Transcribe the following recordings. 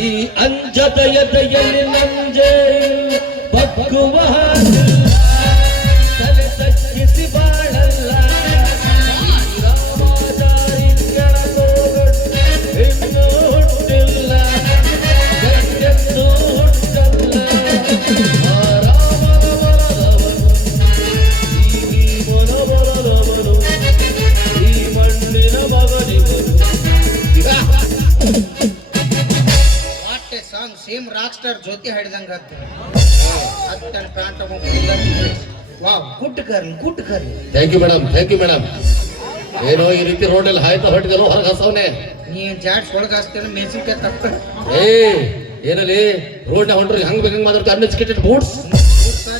ಈ ಅಂಜದಯದೆಯಲ್ಲಿ ನಂಜೆ ಬಗ್ಗುವ ತಲೆ ತಗ್ಗಿಸಿ ಬಾಳಲ್ಲ ರಾಮಾಚಾರಿಗಳ ಇನ್ನೂ ಹುಟ್ಟಿಲ್ಲ ಗಂಗೆದ್ದು ಹುಟ್ಟಲ್ಲ ರಾಮನ ಬಲದವನು ಈ ಬಲದವನು ಈ ಮಣ್ಣಿನ ಮಗನಿವನು. Song same rock star Jyoti ಹಾಡಿದಂಗ ಹತ್ತನ ಪ್ಯಾಂಟ್ wow good girl thank you madam ಏನೋ ಈ ರೀತಿ ರೋಡಲ್ಲಿ ಹಾಯ್ತಾ ಹೊಟ್ಟಿದೆಲ್ಲೋ ಹೊರಗೆ ಹಸವನೆ ನೀನ್ ಜಾಡ್ಸ್ ಒಳಗ ಹಾಸ್ತೇನೆ ಮೆಣಸಿನ್ಕಾಯಿ ತಪ್ಪ ಏನಲ್ಲಿ ರೋಡ್ನ ಹೊಂಟ್ರಿ ಹಂಗ್ ಬೇಕಂಗ್ ಮಾತಾಡ್ತಾ ಅನ್ಎಜುಕೇಟೆಡ್ ಬೂಟ್ಸ್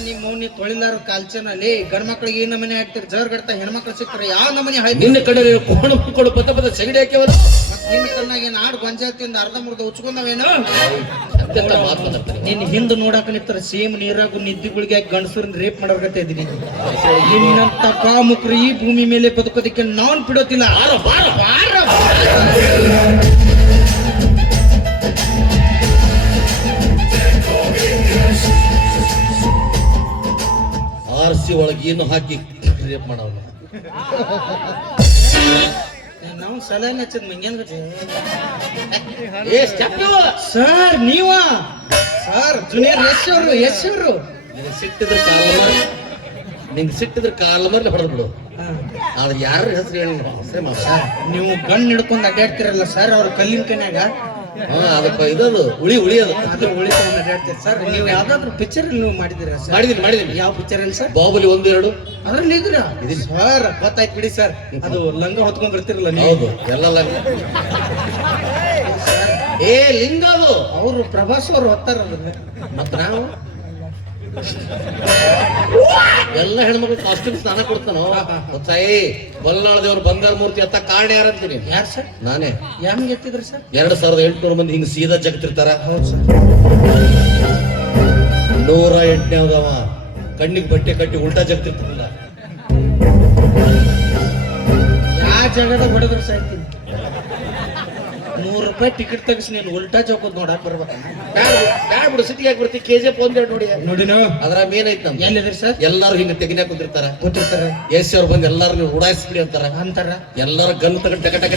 ನಿಮ್ಮ ಮೌನಿ ತೊಳಿಲಾರ ಕಾಲ್ಚನಲ್ಲಿ ಗಂಡ ಮಕ್ಳಿಗೆ ಈ ನಮನೆ ಹಾಕ್ತಿರ್ ಜರ್ ಗಡ್ತಾ ಹೆಣ್ಮಕ್ಳು ಸಿಕ್ತಾರೆ ಯಾವ ನಮನೆ ಹಾಯ್ತು ನಿನ್ನ ಕಡೆ ಕೋಣ ಮಕ್ಕಳು ಪದ ಸೆಗಡಿ ಹಾಕ್ಯವಲ್ಲ ನಿನ್ನ ಕಣ್ಣಾಗ ಏನ್ ಆಡ್ ಗೊಂಜಾತಿಯಿಂದ ಅರ್ಧ ಮುರ್ದ ಉಚ್ಕೊಂಡವೇನು ನಿನ್ನ ಹಿಂದ್ ನೋಡಾಕ ನಿಂತರ ಸೇಮ್ ನೀರಾಗು ನಿದ್ದಿಗಳಿಗೆ ಗಂಡಸರನ್ನ ರೇಪ್ ಮಾಡಬೇಕಂತ ಇದೀನಿ ನಿನ್ನಂತ ಕಾಮುಕರು ಈ ಭೂಮಿ ಮೇಲೆ ಬದುಕೋದಕ್ಕೆ ನಾನ್ ಬಿಡೋತಿಲ್ಲ ಆರ್ಸಿ ಒಳಗೆ ಏನು ಹಾಕಿ ರೇಪ್ ಮಾಡವಲ್ಲ ನಾವು ಸಲಹೆ ಹಚ್ಚದ್ ಮಂಗೇನ್ ಸರ್ ನೀವ ಸರ್ ಜೂನಿಯರ್ ಯಶ್ ಅವರು ನಿಂಗೆ ಸಿಟ್ಟಿದ್ರೆ ಕಾಲ ಮರ್ಲಿ ಹೊಡೆದ್ ಬಿಡು ಆದ್ರೆ ಯಾರ ಹೆಸರು ಹೇಳಿ ನೀವು ಗನ್ ಹಿಡ್ಕೊಂಡ್ ಅಡ್ಡಾಡ್ತಿರಲ್ಲ ಸರ್ ಅವ್ರ ಕಲ್ಲಿನ ಕನ್ಯಾಗ ಅದಕ್ಕೆ ಇದದು ಉಳಿ ಅದು ಉಳಿ ತಗೊಂಡ್ ಅಡ್ಡಾಡ್ತೀರಿ ಸರ್ ನೀವು ಯಾವ್ದಾದ್ರು ಪಿಕ್ಚರ್ ನೀವು ಮಾಡಿದಿರ ಸರ್ ಮಾಡಿದೀನಿ ಯಾವ ಪಿಕ್ಚರ್ ಅಲ್ಲಿ ಸರ್ ಬಾಹುಬಲಿ 1, 2 ಅದ್ರಲ್ಲಿ ಇದ್ರ ಸರ್ ಗೊತ್ತಾಯ್ತು ಬಿಡಿ ಸರ್ ಅದು ಲಂಗ ಹೊತ್ಕೊಂಡ್ ಬರ್ತಿರಲ್ಲ ನೀವು ಹೌದು ಎಲ್ಲ ಲಂಗ ಲಿಂಗ ಅದು ಅವರು ಪ್ರಭಾಸ್ ಅವ್ರು ಹೊತ್ತಾರ ಅದನ್ನ ಮತ್ ನಾವು ಎಲ್ಲ ಹೆಣ್ಮಕ್ಳು ಕಾಸ್ಟ್ಯೂಮ್ ಸ್ನಾನ ಕೊಡ್ತಾನೋ ಸಾಯಿ ಬಲ್ಲಾಳ ದೇವ್ರು ಬಂಗಾರ ಮೂರ್ತಿ ಅತ್ತ ಕಾರಣ ಯಾರಂತೀನಿ ಯಾರು ಸರ್ ನಾನೇ ಹೆಂಗ್ ಎತ್ತಿದ್ರಿ ಸರ್ 2800 ಮಂದಿ ಹಿಂಗ್ ಸೀದಾ ಜಗತ್ತಿರ್ತಾರ ಹೌದು ಸರ್ 108ನೇ ಅವದವ ಕಣ್ಣಿಗೆ ಬಟ್ಟೆ ಕಟ್ಟಿ ಉಲ್ಟಾ ಜಗತ್ತಿರ್ತಿಲ್ಲ ಯಾವ ಜಾಗದಾಗ ಹೊಡೆದ್ರು ಸಾಯ್ತೀನಿ ₹100 ಟಿಕೆಟ್ ತೆಗಿಸಿ ನೀನು ಉಲ್ಟಾ ಚೌಕದ್ ನೋಡಕ್ ಬರ್ಬೇಕು ಬಿಡು ಸಿಟಿಗೆ ಹಾಕಿ ಬರ್ತೀವಿ KGF 1 ನೋಡಿ ನೋಡಿನ ಅದ್ರ ಮೇನ್ ಐತ್ ನಮ್ದು ಎಲ್ಲಿದ್ರಿ ಸರ್ ಎಲ್ಲಾರು ಹಿಂಗ ತೆಗಿನಾಕ್ ಕುಂತಿರ್ತಾರ ಕೂತಿರ್ತಾರೆ ಎಸ್ ಅವ್ರು ಬಂದು ಎಲ್ಲಾರು ನೀವು ಉಡಾಯಿಸ್ಬಿಡಿ ಅಂತಾರ ಎಲ್ಲಾರು ಗನ್ ತಗೊಂಡು ಟಕ ಟಕ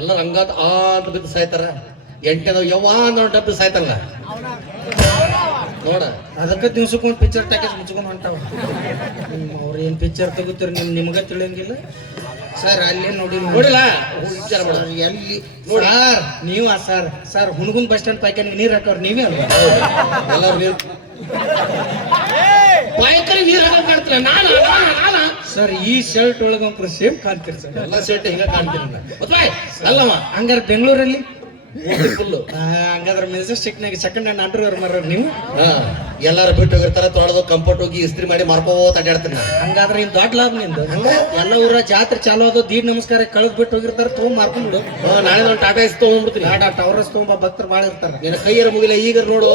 ಎಲ್ಲಾರು ಹಂಗಾತ ಅಂತ ಬಿದ್ದು ಸಾಯ್ತಾರ 8ನೇದವ ಯವ್ವ ಅನ್ನೋ ಡಬ್ಬಿ ಸಾಯ್ತಲ್ಲ ನೋಡ ಅದಕ್ಕೆ ದಿವ್ಸಕ್ಕೊಂದು ಪಿಕ್ಚರ್ ಟ್ಯಾಕೇಜ್ ಮುಚ್ಕೊಂಡು ಹೊಂಟಾವ ಅವ್ರು ಏನ್ ಪಿಕ್ಚರ್ ತಗೋತೀರಿ ನಿಮ್ಗ ತಿಳಿಯಂಗಿಲ್ಲ ಸರ್ ಅಲ್ಲೇ ನೋಡಿಲ್ಲ ವಿಚಾರ ಮಾಡ ಎಲ್ಲಿ ಸರ್ ನೀವ ಸರ್ ಹುಣಗುನ್ ಬಸ್ ಸ್ಟ್ಯಾಂಡ್ ಪೈಕಾನಿಗೆ ನೀರ್ ಹಾಕೋರು ನೀವೇ ಅಲ್ವಾ ಎಲ್ಲಾರು ನೀರು ಪಾಯ್ಕರಿ ನೀರ್ ಹಾಕಿ ಕಾಣ್ತೀರ ನಾನ ಸರ್ ಈ ಶರ್ಟ್ ಒಳಗೊಂಕ್ರು ಸೇಮ್ ಕಾಣ್ತೀರಿ ಸರ್ ಎಲ್ಲ ಶರ್ಟ್ ಹಿಂಗ ಕಾಣ್ತೀರಿ ಅಲ್ಲವ ಹಂಗಾರ ಬೆಂಗಳೂರಲ್ಲಿ ಫುಲ್ಲು ಹಂಗಾದ್ರೆ ಮೆಜೆಸ್ಟಿಕ್ ನಾಗ ಸೆಕೆಂಡ್ ಹ್ಯಾಂಡ್ ಅಂಡರ್ವೇರ್ ಮಾರ ನೀವು ಎಲ್ಲಾರು ಬಿಟ್ಟು ಹೋಗಿರ್ತಾರ ತೊಳೆದು ಕಂಫರ್ಟ್ ಹೋಗಿ ಇಸ್ತ್ರಿ ಮಾಡಿ ಮಾಡ್ಕೋತ ಅಡ್ಡಾಡ್ತೀನಿ ಹಂಗಾದ್ರೆ ಇನ್ ದೊಡ್ಡ ಲಾಭ ನಿಂದು ಎಲ್ಲ ಊರ ಜಾತ್ರೆ ಚಾಲು ಆದೋ ದೀಡ್ ನಮಸ್ಕಾರ ಕಳೆದ್ ಬಿಟ್ಟು ಹೋಗಿರ್ತಾರ ತಗೊಂಡ್ ಮಾರ್ಕೊಂಡ್ಬಿಡು ನಾಳೆ ನಾನು ಟಾಟಾ ಎಸ್ ತಗೊಂಡ್ಬಿಡ್ತೀನಿ ಟಾಟಾ ಟವರ್ಸ್ ತಗೊಂಬ ಭಕ್ತರು ಬಾಳ ಇರ್ತಾರ ನಿನ್ನ ಕೈಯರ ಮುಗಿಲ ಈಗ ನೋಡು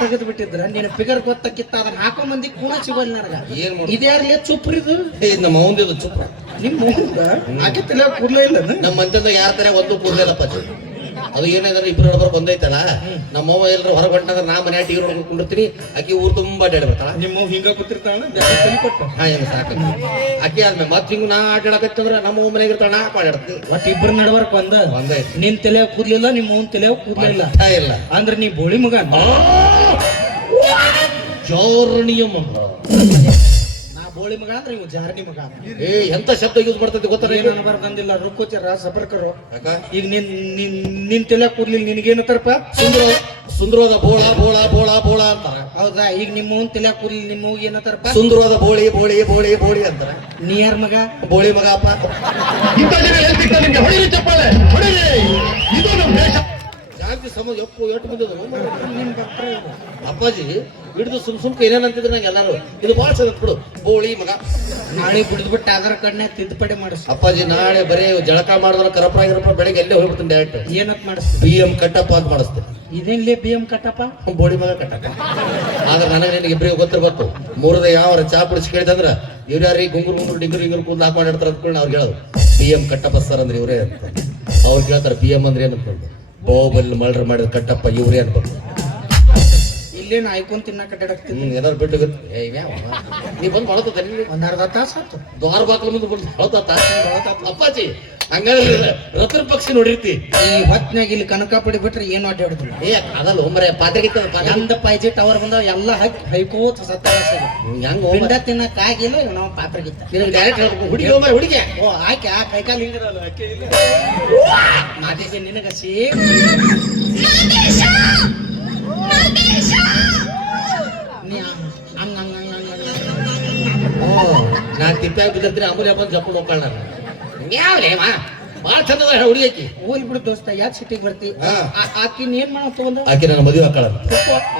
ತೆಗೆದು ಬಿಟ್ಟಿದ್ರ ನಿನ್ನ ಫಿಗರ್ ಗೊತ್ತಕ್ಕಿತ್ತ ಅದನ್ನ ಹಾಕೋ ಮಂದಿ ಕೂಡ ಸಿಗೋಲ್ಲ ನನಗ ಏನ್ ಮಾಡಿ ಇದ್ಯಾರ್ಲಿ ಚುಪ್ರಿದು ನಮ್ಮ ಮೌಂದಿದು ಚುಪ್ರ ನಿಮ್ ಆಕೆ ತಲೆ ಕೂರ್ಲೇ ಇಲ್ಲ ನಮ್ಮ ಮಂತ್ಯದ ಯಾರ ತರ ಒಂದು ಕೂರ್ಲಿಲ್ಲಪ್ಪ ಅದು ಏನಾದ್ರೆ ಇಬ್ರು ನಡ್ಬರ್ಕ್ ಒಂದೈತಲ್ಲ ನಮ್ಮವ್ವ ಎಲ್ಲರೂ ಹೊರಗೆ ಹೊಂಟಂದ್ರೆ ನಾ ಮನೆ ಟಿವಿ ನೋಡ್ಕೊಂಡು ಕುಂಡಿರ್ತೀನಿ ಆಕಿ ಊರು ತುಂಬಾ ಅಡ್ಡಾಡಿ ಬರ್ತಾಳ ನಿಮ್ಮ ಹಿಂಗ ಕೂತಿರ್ತಾಳ ಹಾ ಹೆಂಗ ಸಾಕ ಆಕಿ ಆದ್ಮೇಲೆ ಮತ್ ಹಿಂಗ್ ನಾ ಆಟಾಡಕತ್ತಂದ್ರ ನಮ್ಮ ಮನೆಗೆ ಇರ್ತಾಳ ನಾ ಆಡಾಡ್ತೀನಿ ಒಟ್ಟು ಇಬ್ರು ನಡ್ಬರ್ಕ್ ಒಂದೈತಿ ನಿನ್ ತಲೆ ಕೂದ್ಲಿಲ್ಲ ನಿಮ್ಮ ಅವ್ನ ತಲೆ ಕೂದ್ಲಿಲ್ಲ ಇಲ್ಲ ಅಂದ್ರೆ ನೀ ಬೋಳಿ ಮಗ ಜೋರ್ಣಿಯ ಮಗ ಬೋಳಿ ಮಗ ಅಂದ್ರೆ ಇವ್ ಜಾರ್ನಿ ಮಗ ಎಂತ ಶಬ್ದ ಯೂಸ್ ಮಾಡ್ತೈತಿ ಗೊತ್ತಾರ ಬರ್ದಂದಿಲ್ಲ ರುಕೋಚರ ಸಫರ್ಕರು ಈಗ ನಿನ್ ತಲೆ ಕೂದ್ಲಿಲ್ಲ ನಿನಗೇನತ್ತಾರಪ್ಪ ಸುಂದರವಾದ ಬೋಳ ಬೋಳ ಬೋಳ ಬೋಳ ಅಂತಾರ ಹೌದಾ ಈಗ ನಿಮ್ಮ ತಲೆ ಕೂದ್ಲಿ ನಿಮ್ಮ ಏನತ್ತಾರಪ್ಪ ಸುಂದರವಾದ ಬೋಳಿ ಬೋಳಿ ಬೋಳಿ ಬೋಳಿ ಅಂತಾರ ನೀರ್ ಮಗ ಬೋಳಿ ಮಗ ಅಪ್ಪ ಜಾತಿ ಸಮ ಎಪ್ಪು ಎಷ್ಟು ಬಂದದು ಅಪ್ಪಾಜಿ ಹಿಡಿದು ಸುಮ್ ಏನೇನಂತಿದ್ರು ನಂಗೆ ಎಲ್ಲಾರು ಇದು ಭಾಳ ಚಂದ ಬಿಡು ಬೋಳಿ ಮಗ ನಾಳೆ ಬಿಡ್ದ್ಬಿಟ್ಟು ಆಧಾರ್ ಕಾರ್ಡ್ನ ತಿದ್ದುಪಡಿ ಮಾಡಿಸ್ ಅಪ್ಪಾಜಿ ನಾಳೆ ಬರೀ ಜಳಕ ಮಾಡಿದ್ರೆ ಕರಪ್ರಾಗಿರಪ್ಪ ಬೆಳಗ್ಗೆ ಎಲ್ಲೇ ಹೋಗ್ಬಿಡ್ತೀನಿ ಡೈರೆಕ್ಟ್ ಏನಂತ ಮಾಡಿಸ್ತೀನಿ BM ಕಟ್ಟಪ್ಪ ಅಂತ ಮಾಡಿಸ್ತೇನೆ ಇದೇನ್ಲೇ BM ಕಟ್ಟಪ್ಪ ಬೋಳಿ ಮಗ ಕಟ್ಟಪ್ಪ ಆದ್ರೆ ನನಗೆ ನಿನಗೆ ಇಬ್ಬರಿಗೆ ಗೊತ್ತಿರ್ಬೇಕು ಮೂರದ ಯಾವ ಚಾ ಕುಡಿಸಿ ಕೇಳಿದಂದ್ರ ಇವ್ರು ಯಾರೀ ಗುಂಗುರು ಡಿಂಗುರು ಕೂದಲು ಹಾಕೊಂಡಿರ್ತಾರೆ ಅಂದ್ಕೊಂಡು ಅವ್ರಿಗೆ ಹೇಳೋದು PM ಕಟ್ಟಪ್ಪ ಸರ್ ಅಂದ್ರೆ ಇವರೇ ಅಂತ. ಅವ್ರು ಕೇಳ್ತಾರೆ PM ಅಂದ್ರೆ ಏನು ಅನ್ಕೊಂಡು, ಬಾಹುಬಲಿ ಮರ್ಡರ್ ಮಾಡಿದ ಕಟ್ಟಪ್ಪ ಇವರೇ ಅನ್ಕೊಂಡು. ಇಲ್ಲೇನು ಆಯ್ಕೊಂಡ್ ತಿನ್ನಕ ಅಡ್ಡಾಡಕ್ತೀನಿ. ಏನಾದ್ರು ಬಿಟ್ಟು ನೀ ಬಂದು ಹೊಳತ ಒಂದ್ ಅರ್ಧ ತಾಸ ಆತು. ದ್ವಾರ ಬಾಕ್ಲ ಮುಂದೆ ಬಂದು ಹೊಳತ ಅಪ್ಪಾಜಿ. ಹಂಗಾದ್ರೆ ರಥರ ಪಕ್ಷಿ ನೋಡಿರ್ತಿ. ಈ ಹೊತ್ನಾಗ ಇಲ್ಲಿ ಕನಕಾಪಡಿ ಬಿಟ್ರೆ ಏನು ಅಡ್ಡಾಡುದಿಲ್ಲ. ಅದಲ್ಲ ಒಮ್ಮರೆ ಪಾತ್ರೆಗಿತ್ತ ಎಂದ ಪೈಜೆ ಟವರ್ ಬಂದಾವ ಎಲ್ಲ ಹೈಕೋತ ಸತ್ತಾಸ ಹೆಂಗ ಪಿಂಡ ತಿನ್ನಕ್ ಆಗಿಲ್ಲ ನಾವು ಪಾತ್ರಗಿತ್ತ. ಡೈರೆಕ್ಟ್ ಹೇಳ್ಬೇಕು, ಹುಡುಗಿ ಒಮ್ಮೆ ಹುಡುಗಿ. ಓ ಆಕೆ ಆ ಕೈಕಾಲು ಹಿಂಗದಲ್ಲ ಆಕೆ ಮಾದೇಶ ನಿನಗ ಸೇಮ್ ನಾ ತಿಪ್ಪಾಗ ಬಿದ್ದಿರ್ತೀನಿ ಅಮೂಲ್ಯ ಬಂದು ಜಪ್ಕೊಂಡು ಹೋಗ್ಕೊಳ್ಳ ನಾನು. ಯಾವ್ಲೇ ಮಾ ಭಾಳ ಚಂದದ ಹುಡುಗಿ ಆಕಿ. ಹೋಲ್ ಬಿಡು ದೋಸ್ತ ಯಾಕೆ ಸಿಟಿಗೆ ಬರ್ತಿ? ಆಕಿನ ಏನ್ ಮಾಡತ್ತ ಒಂದು ಆಕೆ ನನ್ನ ಮದುವೆ ಹಾಕಳ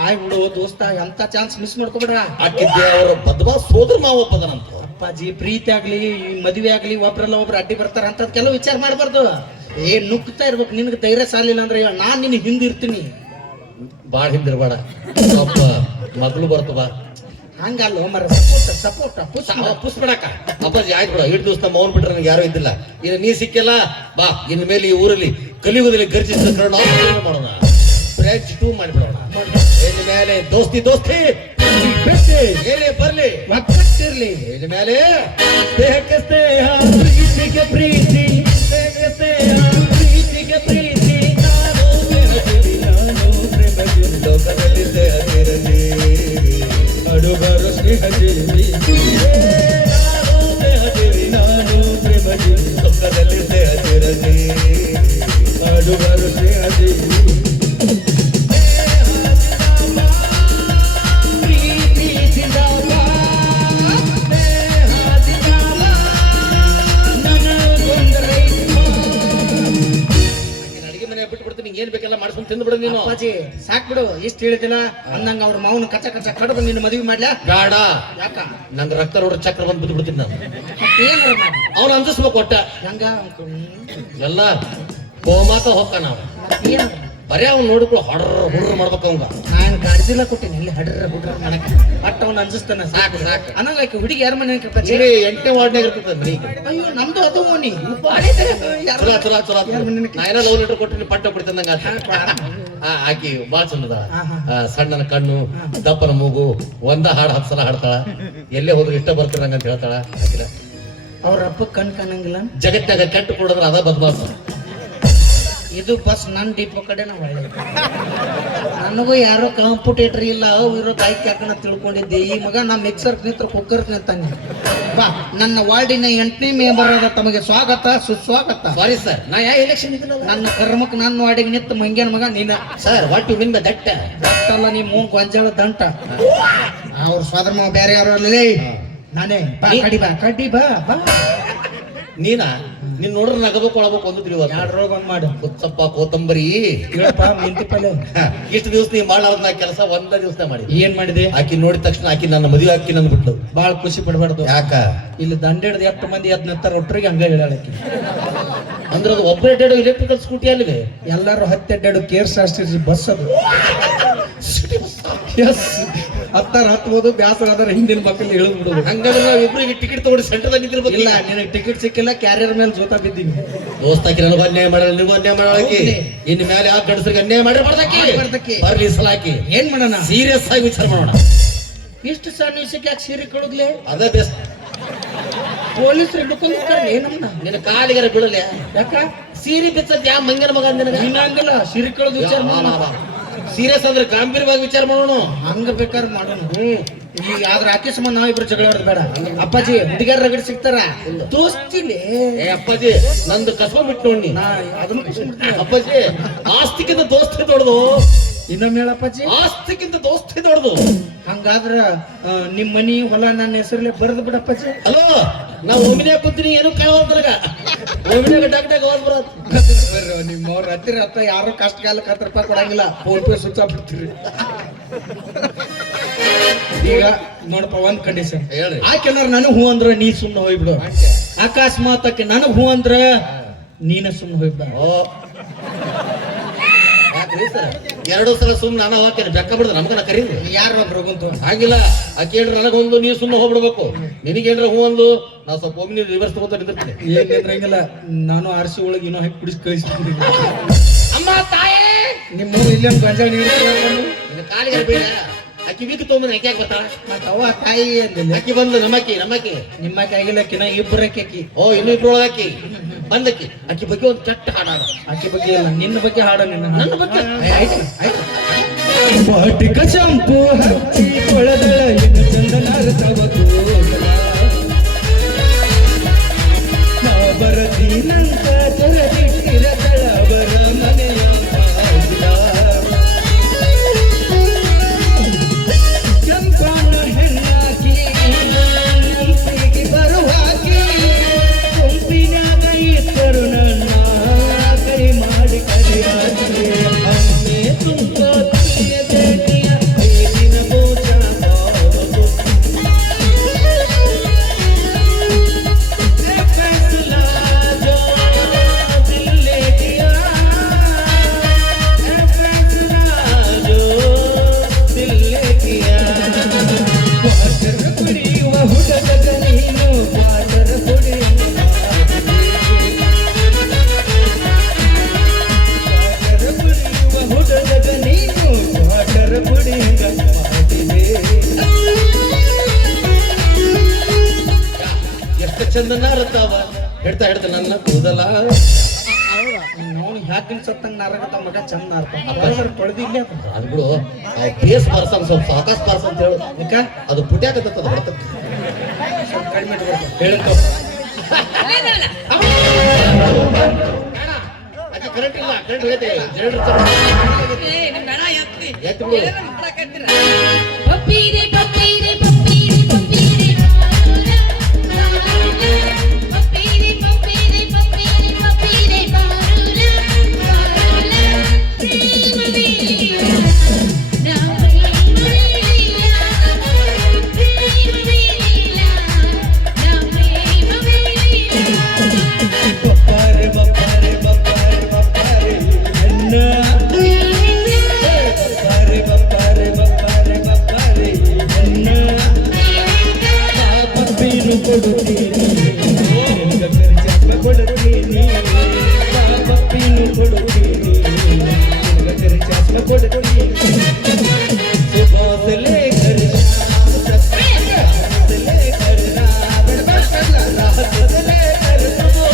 ಆಯ್ ಬಿಡು ದೋಸ್ತ, ಎಂತ ಚಾನ್ಸ್ ಮಿಸ್ ಮಾಡ್ಕೊಬೇಡ. ಆಕಿದ್ದೆ ಅವರ ಬದ್ವಾ ಸೋದರ ಮಾವ ಪದನಂತ. ಅಪ್ಪಾಜಿ ಪ್ರೀತಿ ಆಗ್ಲಿ ಮದುವೆ ಆಗ್ಲಿ ಒಬ್ರಲ್ಲ ಒಬ್ರು ಅಡ್ಡಿ ಬರ್ತಾರ ಅಂತ ಕೆಲವು ವಿಚಾರ ಮಾಡ್ಬಾರ್ದು. ನುಗ್ತಾ ಇರ್ಬೇಕು. ನಿನ್ಗೆ ಧೈರ್ಯ ಸಾಲಿಲ್ಲ ಅಂದ್ರೆ ನಾನ್ ನಿನ್ ಹಿಂದಿರ್ತೀನಿ. ಬಾಳ್ ಹಿಂದಿರ್ಬೇಡ, ಸ್ವಲ್ಪ ಮಗಳು ಬರ್ತವ ಹಂಗಲ್ಲ ಮರ ಸಪೋರ್ಟ್ ಪುಷ್ಪಡಕ. ಅಪ್ಪಾಜಿ ಆಯ್ತು ಬಿಡ, ಇಟ್ಟು ದಿವಸ ಮೌನ್ ಬಿಟ್ರೆ ನನಗೆ ಯಾರು ಇದ್ದಿಲ್ಲ. ಇನ್ನು ನೀ ಸಿಕ್ಕಿಲ್ಲ ಬಾ, ಇನ್ನು ಮೇಲೆ ಈ ಊರಲ್ಲಿ ಕಲಿಯುಗದಲ್ಲಿ ಗರ್ಜಿಸಿದ ಮಾಡೋಣ, ಬ್ರಾಂಚ್ 2 ಮಾಡಿಬಿಡೋಣ. ಇನ್ನು ಮೇಲೆ ದೋಸ್ತಿ ಏನೇ ಬರ್ಲಿ ಒಗ್ಗಟ್ಟಿರ್ಲಿ. ಇನ್ನು ಮೇಲೆ ದೇಹಕ್ಕೆ ಸ್ನೇಹ, ಪ್ರೀತಿಗೆ ಪ್ರೀತಿ, ದೇಹಕ್ಕೆ ಸ್ನೇಹ, ಪ್ರೀತಿಗೆ ಪ್ರೀತಿ, ನಾನು ಲೋಕದಲ್ಲಿ ದೇಹದಿರಲಿ ಅಡುಗರು ಸ್ನೇಹಜೀವಿ, ನಾನು ಪ್ರೇಮಜೀವಿ, ಲೋಕದಲ್ಲಿ ದೇಹದಿರಲಿ ಅಡುಗರು ಸ್ನೇಹಜೀವಿ. ಏನ್ ಬೇಕೆಲ್ಲ ಮಾಡ್ಸ್ಕೊಂಡ್ ತಿಂದ್ಬಿಡು ನೀನು. ಅಪ್ಪಾಜಿ ಸಾಕ್ ಬಿಡು, ಇಷ್ಟ ಹೇಳಿದಿಲ್ಲ ಅಂದಂಗ ಅವ್ರ ಮಾವನ ಕಚ್ಚ ಕಡದು ನಿನ್ನ ಮದುವೆ ಮಾಡ್ಲಾ ಬೇಡ. ಯಾಕ? ನಂಗೆ ರಕ್ತ ರೋಡ ಚಕ್ರ ಬಂದು ಬಿದ್ದು ಬಿಡ್ತೀನಿ ನಾನು. ಏನ್ ಅವ್ನು ಅಂಜಿಸ್ಬೇಕು ಒಟ್ಟ ಹೆಂಗ ಎಲ್ಲ ಗೋಮಾತ ಹೋಗ್ಕ ನಾವು ಏನ್ ಬರೀ ಅವ್ನು ನೋಡಿಕೊಳ್ಳು ಹುಡ್ರ ಮಾಡ್ಬೇಕು ಅವಂಗ. ನಾನು ಗಾಡಿಸಿಲ್ಲ ಕೊಟ್ಟಿನಿ ಇಲ್ಲಿ ಹಡ್ರ ಬಿಡ್ರ ಮಾಡಕ್ ಬಟ್ ಅವ್ನು ಅಂಜಿಸ್ತಾನ. ಸಾಕು ಸಾಕು ಅನ್ನಂಗ ಹುಡುಗಿ ಯಾರ ಮನೆ 8ನೇ ವಾರ್ಡ್ನಾಗ ಇರ್ತದೆ ಮನೆ. ಅಯ್ಯೋ ನಮ್ದು ಅದು ನೀ ಚಲೋ ಚಲೋ ಚಲೋ. ನಾ ಏನೋ ಲವ್ ಲೆಟರ್ ಕೊಟ್ಟಿನಿ, ಪಟ್ಟ ಕೊಡ್ತಂದಂಗ ಆಕಿ ಬಾಳ ಚಂದದ. ಸಣ್ಣನ ಕಣ್ಣು, ದಪ್ಪನ ಮೂಗು, ಒಂದ ಹಾಡು 10 ಸಲ ಹಾಡ್ತಾಳ. ಎಲ್ಲೇ ಹೋದ್ರು ಇಷ್ಟ ಬರ್ತಿರಂಗ ಅಂತ ಹೇಳ್ತಾಳ. ಹಾಕಿಲ್ಲ ಅವ್ರ ಅಪ್ಪ ಕಣ್ ಕಾಣಂಗಿಲ್ಲ. ಜಗತ್ತಾಗ ಕೆಟ್ಟ ಕೊಡೋದ್ರ ಅದ ಬದ್ಮಾಸ. ಇದು ಬಸ್ ನನ್ ಡಿಪೋ ಕಡೆ ನಾವು ಒಳ್ಳೆ. ನನಗೂ ಯಾರೋ ಕಂಪ್ಯೂಟೇಟರ್ ಇಲ್ಲ ಇರೋ ಕಾಯ್ಕೆ ಹಾಕೋಣ ತಿಳ್ಕೊಂಡಿದ್ದೆ. ಈ ಮಗ ನಾ ಮಿಕ್ಸರ್ ನಿಂತ್ರ ಕುಕ್ಕರ್ ನಿಂತಾನೆ. ಬಾ, ನನ್ನ ವಾರ್ಡಿನ 8ನೇ ಮೆಂಬರ್ ಆದ ತಮಗೆ ಸ್ವಾಗತ ಸುಸ್ವಾಗತ. ಸಾರಿ ಸರ್, ನಾ ಯಾ ಎಲೆಕ್ಷನ್ ಇದ್ದಿಲ್ಲ. ನನ್ನ ಕರ್ಮಕ್ ನನ್ನ ವಾರ್ಡಿಗೆ ನಿಂತ ಮಂಗ್ಯಾನ ಮಗ ನೀನ. Sir what you mean by that? ದಟ್ಟಲ್ಲ ನೀ ಮೂನ್ ಗೊಂಜಾಳ ದಂಟ. ಅವ್ರ ಸ್ವಾದ್ರ ಮಾವ ಬೇರೆ ಯಾರು ಅಲ್ಲೇ ನಾನೇ. ಬಾ ಕಡಿ ಬಾ ಕಡಿ ಬಾ ಬಾ. ನೀನ ನೀನ್ ನೋಡ್ರ ನಗಬೇಕು ಒಳಬೇಕು ಒಂದು ತಿಳಿವ. 2 ರೋಗ ಒಂದ್ ಮಾಡು. ಕುಚ್ಚಪ್ಪ ಕೋತಂಬರಿ ಹೇಳಪ್ಪ ಮೆಂತಿ ಪಲ್ಯ. ಇಷ್ಟು ದಿವಸ ನೀ ಮಾಡಾರ್ದ ನಾ ಕೆಲಸ ಒಂದ ದಿವಸ ಮಾಡಿ. ಏನ್ ಮಾಡಿದೆ? ಆಕಿ ನೋಡಿದ ತಕ್ಷಣ ಆಕಿ ನನ್ನ ಮದುವೆ ಆಕಿ ನನ್ ಬಿಟ್ಲು. ಬಾಳ ಖುಷಿ ಪಡ್ಬಾರ್ದು. ಯಾಕ? ಇಲ್ಲಿ ದಂಡೆಡ್ದು 8 ಮಂದಿ ಅದ್ ನಿಂತಾರ ಒಟ್ಟರಿಗೆ ಹಂಗ ಹೇಳಾಳಕಿ. ಅಂದ್ರೆ ಅದು ಆಪರೇಟೆಡ್ ಎಲೆಕ್ಟ್ರಿಕಲ್ ಸ್ಕೂಟಿ ಅಲ್ಲಿದೆ. ಎಲ್ಲಾರು 10 ಅಡ್ಡಾಡು ಕೇರ್ ಶಾಸ್ತ್ರಿ ಬಸ್ ಅದು. ಎಸ್ 10 ಹತ್ಬೋದು ಬ್ಯಾಸರ ಅದರ ಹಿಂದಿನ ಮಕ್ಕಳು ಇಳಿದು ಬಿಡುದು. ಹಂಗಾದ್ರೆ ನಾವು ಇಬ್ಬರಿಗೆ ಟಿಕೆಟ್ ತಗೊಂಡು ಸೆಂಟರ್ದಾಗ ನಿಂತಿರ್ಬೇಕು. ಇಲ್ಲ ನಿನಗೆ ಟಿಕೆಟ್ ಸಿಕ್ಕಿಲ್ಲ, ಕ್ಯಾರಿಯರ್ ಮೇಲೆ ಜೋತಾ ಬಿದ್ದೀನಿ. ದೋಸ್ತಾಕಿ ನನಗೂ ಅನ್ಯಾಯ ಮಾಡಲ್ಲ, ನಿನಗೂ ಅನ್ಯಾಯ ಮಾಡಾಕಿ. ಇನ್ ಮೇಲೆ ಯಾವ ಗಂಡಸರಿಗೆ ಅನ್ಯಾಯ ಮಾಡಿರ್ಬಾರ್ದಾಕಿ. ಬರ್ಲಿ ಸಲಾಕಿ ಏನ್ ಮಾಡೋಣ? ಸೀರಿಯಸ್ ಆಗಿ ವಿಚಾರ ಮಾಡೋಣ. ಇಷ್ಟು ಸಣ್ಣ ವಿಷಯಕ್ಕೆ ಯಾಕೆ ಸೀರೆ ಕೊಡುದ್ಲೆ? ಅದೇ ಬೆಸ್ಟ್. ಪೊಲೀಸರು ಹಿಡ್ಕೊಂಡಿರ್ತಾರೆ ಏನಮ್ಮ. ನಿನ್ನ ಕಾಲಿಗರ ಬಿಡಲ್ಲ. ಯಾಕ? ಸೀರೆ ಬಿಚ್ಚದ್ ಯಾವ ಮಂಗನ ಮಗ ನಿನಗ? ನೀನ್ ಹಂಗಿಲ್ಲ, ಸೀರೆ ಕಳೋದು ವಿಚಾರ ಮಾಡೋಣ. ಸೀರಿಯಸ್ ಅಂದ್ರೆ ಗಾಂಭೀರ್ಯವಾಗಿ ವಿಚಾರ ಮಾಡೋಣ. ಹಂಗ ಬೇಕಾದ್ರೆ ಮಾಡೋಣ. ಈಗ ಆದ್ರೆ ಆಕೆ ಸಂಬಂಧ ನಾವಿಬ್ರು ಜಗಳ ಆಡೋದು ಬೇಡ. ಅಪ್ಪಾಜಿ ಹುಡುಗಿಯರ್ ರಗಡ್ ಸಿಗ್ತಾರ ದೋಸ್ತಿಲಿ. ಅಪ್ಪಾಜಿ ನಂದು ಕಸಬ ಬಿಟ್ಟು ನೋಡಿ. ಅದನ್ನ ಅಪ್ಪಾಜಿ ಆಸ್ತಿಕ್ಕಿಂತ ದೋಸ್ತಿ ದೊಡ್ಡದು. ಇನ್ನೊಮ್ಮೆ ಹೇಳಪ್ಪಾಜಿ. ಆಸ್ತಿಕ್ಕಿಂತ ದೋಸ್ತಿ ದೊಡ್ಡದು. ಹಂಗಾದ್ರ ನಿಮ್ ಮನಿ ಹೊಲ ನನ್ನ ಹೆಸರಲ್ಲೇ ಬರೆದು ಬಿಡಪ್ಪಾಜಿ. ಅಲೋ ನಾ ಒಮ್ಮಿನೇ ಕೂತೀನಿ, ಏನು ಕೇಳೋದ್ರಾಗ ಒಮ್ಮಿನಾಗ ಡಾಕ್ ಡಾಕ್ ಅವಾಜ್ ಬರತ್. ನಿಮ್ಮವ್ರ ಹತ್ತಿರ ಯಾರು ಕಷ್ಟ ಕಾಲಕ್ಕೆ 10 ರೂಪಾಯಿ ಕೊಡಂಗಿಲ್ಲ, ಫೋನ್ ಪೇ ಸ್ವಿಚ್ ಆಫ್ ಬಿಡ್ತೀರಿ. ಈಗ ನೋಡಪ್ಪ ಒಂದ್ ಕಂಡೀಷನ್ ಹೇಳ್ರಿ. ಆಕೆಲ್ಲಾರ ನನಗ್ ಹೂ ಅಂದ್ರ ನೀ ಸುಮ್ಮನೆ ಹೋಗ್ಬಿಡು. ಅಕಸ್ಮಾತ್ ಆಕೆ ನನಗ್ ಹೂ ಅಂದ್ರ ನೀನ ಸುಮ್ಮನೆ ಹೋಗ್ಬಿಡ. ಎರಡು ಸಲ ಸುಮ್ಮನೆ ನಾನು ಹಾಕಿ ಬೆಕ್ಕ ಬಿಡುದು ನಮ್ಗನ ಕರೀದು ಯಾರು ಒಬ್ರು ಹೋಗಂತು ಹಾಗಿಲ್ಲ ಆಕೆ ಏನ್ರ ನನಗೊಂದು ನೀ ಸುಮ್ಮನೆ ಹೋಗ್ಬಿಡ್ಬೇಕು ನಿನಗೇನ್ರ ಹೂ ಒಂದು ನಾ ಸ್ವಲ್ಪ ಒಮ್ಮೆ ರಿವರ್ಸ್ ತಗೋತ ನಿಂದಿರ್ತೀನಿ ಏನಿದ್ರಂಗಿಲ್ಲ ನಾನು ಆರ್ಸಿ ಒಳಗೆ ಇನ್ನೂ ಹಾಕಿ ಕುಡಿಸಿ ಕಳಿಸ್ತೀನಿ ಅಮ್ಮ ತಾಯೇ ನಿಮ್ಮ ಇಲ್ಲೇ ಒಂದು ಗಂಜಾಳ ನಿನ್ನ ಕಾಲಿಗೆ ಬೇಡ ಅಕ್ಕಿ ವೀಕ್ ತೊಗೊಂಬಂದ್ರೆ ಯಾಕೆ ಬರ್ತಾಳ ಮತ್ತ ಅವ್ವ ತಾಯಿ ಅಂದಿಲ್ಲ ಅಕ್ಕಿ ಬಂದು ನಮ್ಮಕ್ಕಿ ನಿಮ್ಮ ಆಗಿಲ್ಲ ಕಿನ ಇಬ್ಬರಕ್ಕೆ ಆಕಿ ಓ ಇನ್ನು ಇಬ್ರೊಳಗ ಅಕ್ಕಿ ಬಂದಕ್ಕಿ ಅಕ್ಕಿ ಬಗ್ಗೆ ಒಂದು ಕೆಟ್ಟ ಹಾಡಾಡ ಆಕಿ ಬಗ್ಗೆ ಇಲ್ಲ ನಿನ್ನ ಬಗ್ಗೆ ಹಾಡ ನಿನ್ನ ನನ್ನ ಬಗ್ಗೆ ಆಯ್ತು ಆಯ್ತು ಬಾಟಿಕ ಚಂಪು ಹಚ್ಚಿ ಕೊಳದಳ ಇನ್ನು ಚಂದನಾರ ತವಕು ಬರದಿನಂತ ತೆರೆದಿಟ್ಟಿರದಳ ಅವರ ಮನೆಯ ಬಾಗಿಲ ಕೆಂಪನ ಹೆಣ್ಣಾಕಿ ನಂಬಿಗೆ ಬರುವಾಕಿ ಕೊಂಪಿನಾಗ ಇದ್ದರು ನನ್ನ ಕೈ ಮಾಡಿ ಕರೆಯಾಕಿ ಅಮ್ಮೆ ತುಂಬ ತಿಳಿಯದೇನಿಯ ಬೇಗಿನ ಬೋಚ ಎಷ್ಟು ಚಂದನ ಇರ್ತಾವ ಹೇಳ್ತಾ ಹೇಳ್ತಾ ನನ್ನ ಕೂದಲ ನೋಡಿ ಹ್ಯಾಕಿನ ಸತ್ತಂಗ ನಾರಾಗತ್ತ ಮಗ ಚಂದ ನಾರ್ತಾವ ತೊಳೆದಿಲ್ಲ ಅದು ಬಿಡು ಬೇಸ್ ಪರ್ಸನ್ ಸ್ವಲ್ಪ ಸಾಕಾಸ್ ಪರ್ಸ ಅಂತ ಹೇಳು ಯಾಕ ಅದು ಪುಟ್ಯಾಕತ್ತ ಬರ್ತದೆ ಸ್ವಲ್ಪ ಕಡಿಮೆ ಇಟ್ಕೊಳ್ತಾವ ಹೇಳಂತ ಅಕ್ಕಿ ಕರೆಂಟ್ ಇಲ್ಲ ಕರೆಂಟ್ ಹೋಗೈತೆ ಜನರೇಟರ್ ಎತ್ತು ಬಿಡು ಪಪ್ಪೀರೆ ಪಪ್ಪೀರೆ ಪಪ್ಪೀರೆ ಪಪ್ಪೀರೆ ಪಪ್ಪೀರೆ ಪಪ್ಪೀರೆ ಪಪ್ಪೀರೆ ಪಪ್ಪೀರೆ ಬಾರುಲ ಬಾರುಲ ಪ್ರೇಮ ವೇಲಿಯ ನಾವು ಪ್ರೇಮ ವೇಲಿಯ ಪ್ರೇಮ ವೇಲಿಯ ನಾವು ಪ್ರೇಮ ವೇಲಿಯ ಬಪ್ಪಾರೆ ಬಪ್ಪಾರೆ ಬಪ್ಪಾರೆ ಬಪ್ಪಾರೆ ಅಣ್ಣ ಬಪ್ಪಾರೆ ಬಪ್ಪಾರೆ ಬಪ್ಪಾರೆ ಬಪ್ಪಾರೆ ಅಣ್ಣ ಪಪ್ಪೀನು ಕೊಡುತ್ತೀನಿ ಚಪ್ಪ ಕೊಡುತ್ತೀನಿ ಪಪ್ಪೀನು ಕೊಡುತ್ತೀನಿ ಚಪ್ಪ ಕೊಡುತ್ತೀನಿ सुबह से लेकर शाम तक रात से लेकर रात से लेकर सुबह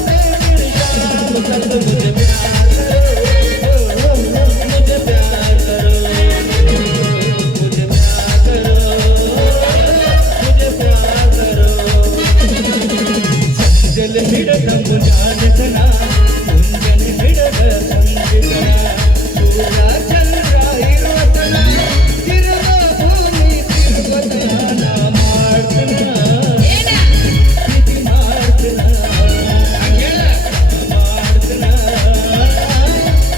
से फिर शाम तक मुझे प्यार करो मुझे प्यार करो मुझे प्यार करो मुझे प्यार करो जल हिड़द मुझान जना मुंजन हिड़द संजना पूरा चंद्र इरुवतನ ತಿರುವ ಭೂಮಿ ತಿರುವತನ ನಾ ಮಾಡ್ತನ ಪ್ರೀತಿ ಮಾಡ್ತನ ಮಾಡ್ತನ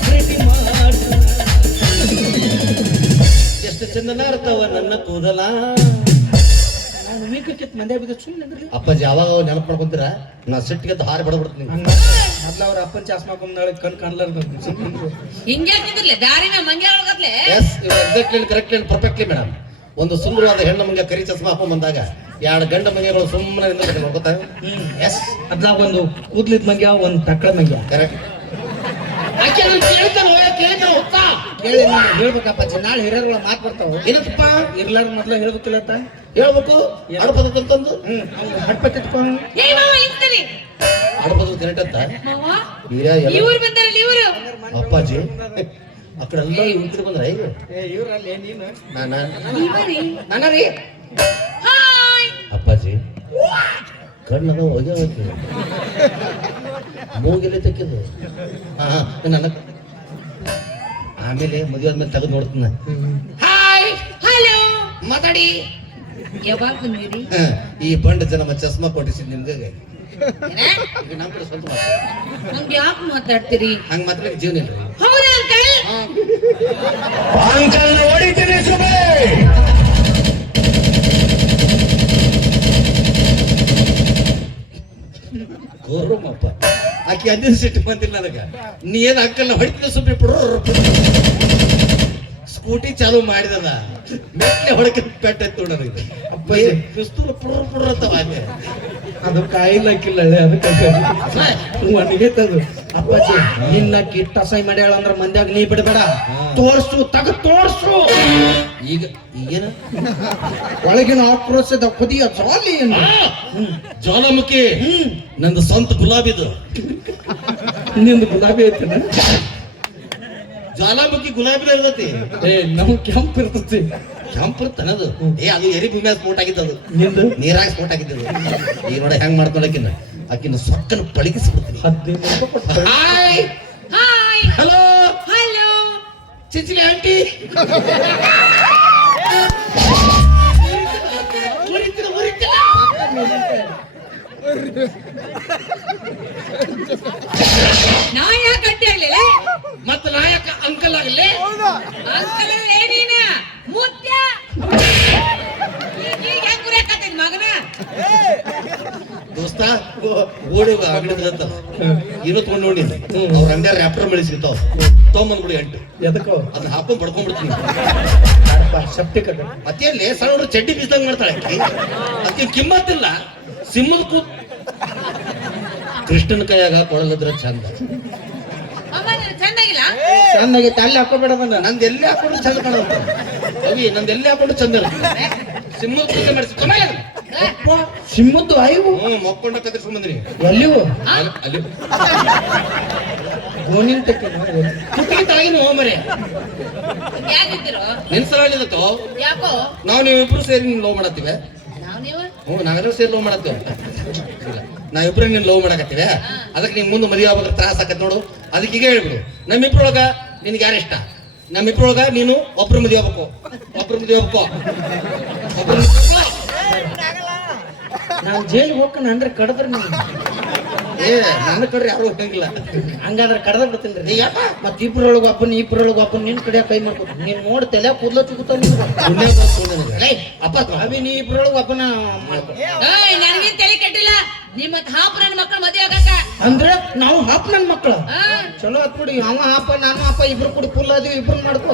ಪ್ರೀತಿ ಮಾಡ್ತನ ಎಷ್ಟು ಚಂದನ ಇರ್ತಾವ ನನ್ನ ಕೂದಲ ನಾನು ವೀಕಕ್ಕಿತ್ ಮಂದ್ಯ ಬಿದ್ದ ಸುಮ್ಮನೆ ಅಂದ್ರಿ ಅಪ್ಪಾಜಿ ಯಾವಾಗ ನೆನಪು ಮಾಡ್ಕೊಂತೀರ ನಾ ಸಿಟ್ಟಿಗೆ ಹಾರಿ ಬಡಬಿಡ್ತೀನಿ ಮೊದ್ಲ ಅವ್ರ ಅಪ್ಪನ ಚಾಸ್ಮಾ ನಾಳೆ ಕಣ್ ಕಾಣ್ಲಾರ್ದು ಹಿಂಗೆ ಹಾಕಿದ್ರಲ್ಲ ದಾರಿನ ಮಂಗ್ಯ ಒಳಗತ್ಲೆ yes exactly correctly perfectly madam ಒಂದು ಸುಂದರವಾದ ಹೆಣ್ಣು ಮಂಗ ಕರಿ ಚಸ್ಮಾ ಹಾಕೊಂಡ್ ಬಂದಾಗ ಎರಡು ಗಂಡ ಮಂಗೆಗಳು ಸುಮ್ಮನೆ ನಿಂತ್ಕೊಂಡು ನೋಡ್ಕೊತಾವೆ ಎಸ್ ಅದ್ಲಾಗ ಒಂದು ಕೂದ್ಲಿದ್ ಮಂಗ್ಯ ಒಂದು ತಕ್ಕಳ ಮಂಗ್ಯ ಕರೆಕ್ಟ್ ಆಕೆ ಕೇಳ್ತಾನೆ ಹೊತ್ತಾ ಕೇಳಿ ಹೇಳ್ಬೇಕಪ್ಪಾಜಿ ನಾಳೆ ಹಿರಿಯರ್ಗಳ ಮಾತು ಬರ್ತಾವ ಏನತ್ತಪ್ಪ ಇರ್ಲಾರ ಮೊದ್ಲ ಹೇಳ್ಬೇಕಿಲ್ಲತ್ತ ಹೇಳ್ಬೇಕು ಆಡ್ಪದಂತಂದು ಹಟ್ಪತ್ತಿತ್ಪ ಏ ಮಾವ ಇಂತರಿ ಆಡ್ಪದ ಕರೆಕ್ಟ್ ಅಂತ ಮಾವ ಹೀರಾ ಇವ್ರು ಬಂದಾರಲ್ಲ ಇವ್ರು ಅಪ್ಪಾಜಿ ಆ ಕಡೆ ಎಲ್ಲ ಇವ್ರು ಬಂದ್ರ ಈಗ ಇವ್ರಲ್ಲಿ ನೀನು ಇವರಿ ನಾನೀ ಹಾಯ್ ಅಪ್ಪಾಜಿ ಕಣ್ಣದ ಹೋಗ್ಯಾವಕ್ಕೆ ಮೂಗಿಲೆ ತೆಕ್ಕಿದ್ದು ನನ್ನ ಆಮೇಲೆ ಮದುವೆ ಆದ್ಮೇಲೆ ತೆಗೆದು ನೋಡ್ತೀನಿ ಹಾಯ್ ಹಲೋ ಮಾತಾಡಿ ಯಾವಾಗ ಬಂದಿರಿ ಈ ಬಂಡ ಜನ ಚಸ್ಮಾ ಕೊಟ್ಟಿಸಿದ್ ನಿಮ್ಗೆ ಏನ? ಈಗ ನಮ್ಮ ಕಡೆ ಸ್ವಂತ ಹಂಗ ಯಾಕೆ ಮಾತಾಡ್ತೀರಿ ಹಂಗ ಮಾತ್ರ ಜೀವನ ಇಲ್ಲ ಹೌದಾ ಅಂಕಲ್ ಅಂಕಲ್ ಹೊಡಿತೀನಿ ಸುಬೇ ಗೌರವಪ್ಪ ಆಕಿ ಅದಿನ ಸಿಟ್ಟು ಬಂದಿಲ್ಲ ನನಗ. ನೀ ಏನ್ ಅಂಕಲ್ನ ಹೊಡಿತಿದ್ದ ಸುಮ್ಮನೆ ಸ್ಕೂಟಿ ಚಾಲು ಮಾಡಿದದ ಮೆಟ್ಲೆ ಹೊಡಕೆ ಪೆಟ್ಟ ಎತ್ತು ನನಗೆ. ಅಪ್ಪಾಜಿ ಪಿಸ್ತೂಲ್ ಪುರ್ರ ಪುರ್ರ ಅಂತವ ಅಲ್ಲೇ. ಅದು ಕಾಯಿಲಕ್ಕಿಲ್ಲ ಅದಕ್ಕೆ ಒಣಗೈತದು. ಅಪ್ಪಾಜಿ ನಿನ್ನ ಕಿಟ್ಟ ಸೈ ಮಾಡ್ಯಾಳ ಅಂದ್ರ ಮಂದ್ಯಾಗ ನೀ ಬಿಡಬೇಡ, ತೋರ್ಸು ತೋರ್ಸು. ಈಗ ಈಗೇನ ಒಳಗಿನ ಆಕ್ರೋಶದ ಕುದಿಯ ಜಾಲಿ ಜ್ವಾಲಾಮುಖಿ ನಂದು ಸ್ವಂತ ಗುಲಾಬಿದು. ನಿಂದು ಗುಲಾಬಿ ಐತನ? ಜ್ವಾಲಾಮುಖಿ ಗುಲಾಬಿದ ಇರ್ತತಿ. ನಮ್ ಕೆಂಪು ಇರ್ತತಿ. ಕೆಂಪು ಇರ್ತನದು. ಅದು ಎರಿ ಭೂಮಿ ಸ್ಫೋಟ ಆಗಿದ್ದದು, ನಿಂದು ನೀರಾಗ ಸ್ಫೋಟ ಆಗಿದ್ದದು. ಈಗ ನೋಡಿ ಹೆಂಗ್ ಮಾಡ್ತಾಳಕಿನ, ಆಕಿನ ಸೊಕ್ಕನ ಪಳಗಿಸ್ಬಿಡ್ತೀನಿ. 15 ರೂಪಾಯಿ ಕೊಟ್ಟು ಹಾಯ್ ಹಾಯ್ ಹಲೋ ಹಲೋ ಚಿಂಚಿಲಿ ಆಂಟಿ. ನಾ ಯಾಕೆ ಗಟ್ಟಿ ಆಗ್ಲಿಲ್ಲ? ಮತ್ತ ನಾಯಕ ಅಂಕಲ್ ಆಗಲಿ. ಅಂಕಲ್ ಏನೇನ ಮುತ್ಯ ಈಗ ಹೆಂಗ್ ಗುರಿಯಾಕತ್ತೈತಿ ಮಗನ? ದೋಸ್ತ ಓಡಿ ಅಂಗಡಿದ್ರಂತ ಏನೋ ತಗೊಂಡ್ ನೋಡಿ ಅವ್ರ ಅಂಗಡಿಯ ರ್ಯಾಪ್ಟರ್ ಮಳಿ ಸಿಗ್ತಾವ ತೊಗೊಂಬಂದ್ಬಿಡಿ ಅಂಟು. ಎದಕ್ಕೋ ಅದನ್ನ ಹಾಕೊಂಡ್ ಬಡ್ಕೊಂಡ್ಬಿಡ್ತೀನಿ. ಸೆಪ್ಟಿಕ್ ಅದ. ಅತಿಯಲ್ಲಿ ಸಣ್ಣ ಹುಡುಗ ಚಡ್ಡಿ ಬೀಸ್ದಂಗ್ ಮಾಡ್ತಾಳೆ ಆಕಿ. ಅತಿ ಕಿಮ್ಮತ್ತಿಲ್ಲ. ಸಿಂಹದ ಕೂತ್ ಕೃಷ್ಣನ ಕೈಯಾಗ ಕೊಡಲದ್ರ ಚಂದ. ಅಮ್ಮ ನೀನು ಚಂದಾಗಿಲ್ಲ? ಚಂದಾಗೈತೆ, ಅಲ್ಲಿ ಹಾಕೋಬೇಡದನ್ನ. ನಂದು ಎಲ್ಲಿ ಹಾಕೊಂಡು ಚಂದ ಕಾಣುತ್ತ ಅವಿ, ನಂದು ಎಲ್ಲಿ ಹಾಕೊಂಡು ಚಂದ ಇರುತ್ತೆ. ಸಿಂಹದ ಕೂತ ಮಾಡಿಸಿ ಸಿಂಹದ್ದು ಆಯ್ವು ಮಕ್ಕೊಂಡ ಕತ್ತರಿಸ್ಕೊಂಡ್ ಬಂದ್ರಿ. ಎಲ್ಲಿವು ಅಲ್ಲಿ ಗೋಣಿನ ಕುತ್ತಿಗೆ ತಳಗಿನ ಹೋಮರೆ ಯಾಕಿದ್ದೀರೋ? ನಿನ್ ಸಲ ಹೇಳಿದಕ್ಕೋ ಯಾಕೋ ನಾವು ನೀವಿಬ್ರು ಸೇರಿ ಲವ್ ಮಾಡತ್ತೀವಿ. ನೀವು ನಾವೆಲ್ಲರೂ ಸೇರಿ ಲವ್ ಮಾಡತ್ತೀವಿ. ನಾವಿಬ್ರು ನೀನ್ ಲವ್ ಮಾಡಕತ್ತೀವಿ. ಅದಕ್ಕೆ ನಿನ್ ಮುಂದೆ ಮದುವೆ ಆಗ್ಬೇಕಾದ್ರೆ ತ್ರಾಸ ಆಕತ್ ನೋಡು. ಅದಕ್ಕೆ ಈಗ ಹೇಳ್ಬಿಡು, ನಮ್ಮಿಬ್ರೊಳಗ ನಿನ್ಗೆ ಯಾರು ಇಷ್ಟ? ನಮ್ಮಿಬ್ರೊಳಗ ನೀನು ಒಬ್ರು ಮದುವೆ ಆಗ್ಬೇಕು, ಒಬ್ರು ಮದುವೆ ಆಗ್ಬೇಕು, ಒಬ್ರು ನಾನು ಜೈಲಿಗೆ ಹೋಗ್ತಾನೆ ಅಂದ್ರೆ ಕಡದ್ರ ನೀವು. ನನ್ನ ಕಡೆ ಯಾರು ಹೋಗಂಗಿಲ್ಲ. ಹಂಗಾದ್ರೆ ಕಡದ ಬಿಡ್ತೀನಿ. ಯಾಕ ಮತ್ ಇಬ್ರೊಳಗ ಒಬ್ಬನ ನಿನ್ ಕಡೆ ಕೈ ಮಾಡ್ಕೊತ ನೀನ್ ನೋಡಿ ತಲೆ ಕೂದ್ಲ ಚುಗುತ್ತಾವ. ಅಪ್ಪ ಅವಿ ನೀ ಇಬ್ರೊಳಗ ಒಬ್ಬನ ಮಾಡ್ಕೊ. ನನಗೇನ್ ತಲೆ ಕೆಟ್ಟಿಲ್ಲ. ನಿಮ್ಮ ಹಾಪ ನನ್ನ ಮಕ್ಕಳು ಮದುವೆ ಆಗಕ್ಕ ಅಂದ್ರೆ ನಾವು ಹಾಪ್ ನನ್ ಮಕ್ಕಳ ಆ, ಚಲೋ ಆತ್ ಬಿಡಿ. ಅವ ಹಾಪ ನಾನು ಹಾಪ ಇಬ್ರು ಕೂಡಿ ಫುಲ್ ಅದೀವಿ, ಇಬ್ರು ಮಾಡ್ಕೋ.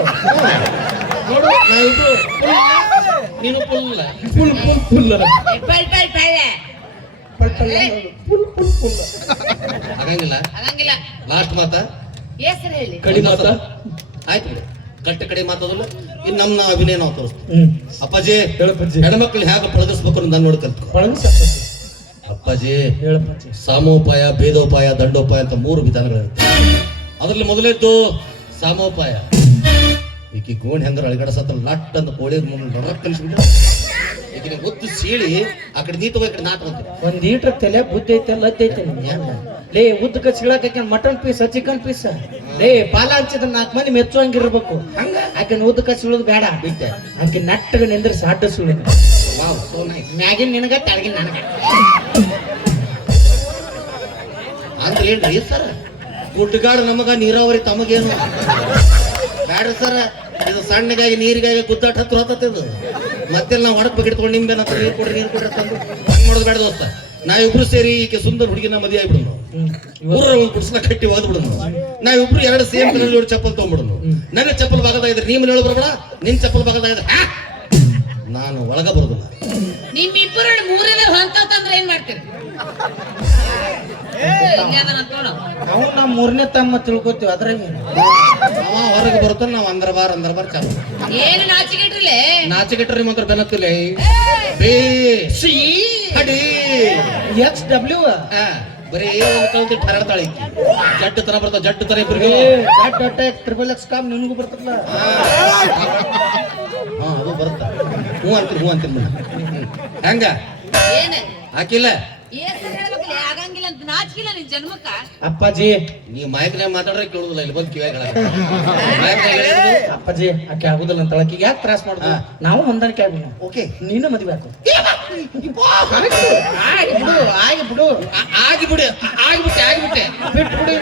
ನೋಡು ನಾವಿಬ್ರು ನೀನು ಫುಲ್ ಫುಲ್ ಫುಲ್ ಫುಲ್ ಪಲ್ ಪಲ್ ಫುಲ್ ಆಗಂಗಿಲ್ಲ. ಆಗಂಗಿಲ್ಲ. ಲಾಸ್ಟ್ ಮಾತ ಹೆಸರು ಹೇಳಿ. ಕಡಿ ಮಾತ ಆಯ್ತು ಬಿಡಿ, ಕಟ್ಟ ಕಡೆ ಮಾತಾಡಲ್ಲ. ಇನ್ನು ನಮ್ಮ ಅಭಿನಯ ನಾವು ತೋರಿಸ್ತೀವಿ. ಅಪ್ಪಾಜಿ ಹೇಳಪ್ಪಾಜಿ. ಹೆಣ್ಮಕ್ಳು ಹೇಗೆ ಪಳಗಿಸ್ಬೇಕು ಅಂತ ನಾನು ನೋಡಿ ಕಲ್ತ್ಕೊ. ಪಳಗಿಸ ಅಪ್ಪಾಜಿ ಹೇಳಪ್ಪಾಜಿ. ಸಾಮೋಪಾಯ, ಭೇದೋಪಾಯ, ದಂಡೋಪಾಯ ಅಂತ 3 ವಿಧಾನಗಳಿರುತ್ತೆ. ಅದರಲ್ಲಿ ಮೊದಲೇದ್ದು ಸಾಮೋಪಾಯ. ಈಕಿ ಗೋಣಿ ಹೆಂಗಾರ ಅಳಗಡಸತ್ತ ಲಟ್ ಅಂತ ಕೋಳಿ ನೊರಕ್ ಕಲಿಸ್ಬಿಟ್ಟು ಈಕಿನ ಗೊತ್ತು ಸೀಳಿ ಆ ಕಡೆ ನೀ ತಗೋ, ಈ ಕಡೆ ನಾ ತಗೊಂತೀನಿ. ಒಂದ್ ಈಟ್ರ ತಲೆ ಬುದ್ಧಿ ಐತೆ ಲದ್ದ ಐತೆ ಲೇ. ಉದ್ದಕ ಸಿಳಾಕ ಮಟನ್ ಪೀಸ್ ಚಿಕನ್ ಪೀಸ್ ಲೇ. ಪಾಲ ಹಂಚಿದ್ರೆ 4 ಮಂದಿ ಮೆಚ್ಚುವಂಗಿರ್ಬೇಕು. ಹಂಗ ಆಕೆ ಉದ್ದಕ ಸಿಳುದು ಬೇಡ ಬಿಟ್ಟೆ. ಆಕೆ ನಟ್ಟಗ ನಿಂದ್ರೆ ಸಾಟ ಸುಳು. Wow, so nice. ಮ್ಯಾಗಿನ ನಿನಗ ತೆಳಗಿನ ನನಗ. ಅಂದ್ರೆ ಏನ್ರಿ ಸರ್, ಗುಡ್ಡಗಾಡು ನಮಗ ನೀರಾವರಿ ತಮಗೇನು ಬ್ಯಾಡ್ರಿ ಸರ್. ಇದು ಸಣ್ಣಗಾಗಿ ನೀರಿಗಾಗಿ ಗುದ್ದಾಟ ಹತ್ರ ಹತ್ತದು. ಮತ್ತೆ ನಾವು ಹೊಡಕ್ ಬಗೆಟ್ ತೊಗೊಂಡು ನಿಂಬೆ ನೀರು ಕೊಡ್ರಿ ತಂದು ಹಂಗ್ ಮಾಡೋದು ಬೇಡ ದೋಸ್ತ. ನಾವಿಬ್ರು ಸೇರಿ ಈಕೆ ಸುಂದರ ಹುಡುಗಿನ ಮದುವೆ ಆಗ್ಬಿಡೋನು. ಊರ ಒಂದು ಗುಡ್ಸ್ಲ ಕಟ್ಟಿ ಹೋದ್ ಬಿಡೋನು. ನಾವಿಬ್ರು 2 ಸೇಮ್ ಜೋಡಿ ಚಪ್ಪಲ್ ತಗೊಂಡ್ಬಿಡೋನು. ನನ್ನ ಚಪ್ಪಲ್ ಭಾಗದಾಗಿದ್ರೆ ನೀ ಮನೆ ಹೇಳಿ ಬರಬೇಡ, ನಿನ್ ಚಪ್ಪಲ್ ಭಾಗದಾಗಿದ್ರೆ ನಾನು ಒಳಗ ಬರೋದಿಲ್ಲ. ನಿಮ್ಮಿಬ್ಬರು 3ನೇ ಹೊಂತಂದ್ರೆ ಏನ್ ಮಾಡ್ತೀರಿ? ನಾವು ನಾ 3ನೇ ತಮ್ಮ ತಿಳ್ಕೊತೀವಿ. ಅದ್ರಾಗ ಅವ ಹೊರಗೆ ಬರುತ್ತಾನ, ನಾವು ಅಂದ್ರ ಬಾರ್ ಚಾಲು. ಏನು ನಾಚಿಕೆಟ್ರಿಲೆ? ನಾಚಿಕೆಟ್ರಿ ಮಾತ್ರ ಬೆನ್ನತ್ತಿಲ್ಲ. ಬೇ ಸಿ ಅಡಿ XW ಬರೀ ಒಂದು ಕಲ್ತಿ ಠರಾಡ್ತಾಳೆ ಈಕಿ. ಜಡ್ಡು ತರ ಬರ್ತಾವ, ಜಡ್ಡು ತರ ಇಬ್ರಿಗೆ. XXX ಕಾಮ್ ನಿನ್ಗೂ ಬರ್ತಲ್ಲ. ಹಾ ಅದು ಬರುತ್ತಾ. ಹ್ಞೂ ಅಂತೀನಿ ಹೆಂಗ ಏನ ಹಾಕಿಲ್ಲ. ಹೆಸರು ಹೇಳ್ಬೇಕಲ್ಲ, ಆಗಂಗಿಲ್ಲ ಅಂತ ನಾಚಿಕಿಲ್ಲ ನಿನ್ ಜನ್ಮಕ್ಕ. ಅಪ್ಪಾಜಿ ನೀವು ಮಾಯಕನೇ ಮಾತಾಡ್ರೆ ಕೇಳುದಿಲ್ಲ, ಇಲ್ಲಿ ಬಂದು ಕಿವಿಯಾಗ ಅಪ್ಪಾಜಿ ಆಕೆ ಆಗುದಿಲ್ಲ ಅಂತ ಆಕಿಗೆ ಯಾಕೆ ತ್ರಾಸ ಮಾಡುದು? ನಾವು ಹೊಂದಾಣಿಕೆ ಆಗೋಣ. ಓಕೆ, ನೀನು ಮದುವೆ ಹಾಕು. ಆಗಿಬಿಡು ಆಗಿಬಿಟ್ಟೆ ಬಿಟ್ಬಿಡು.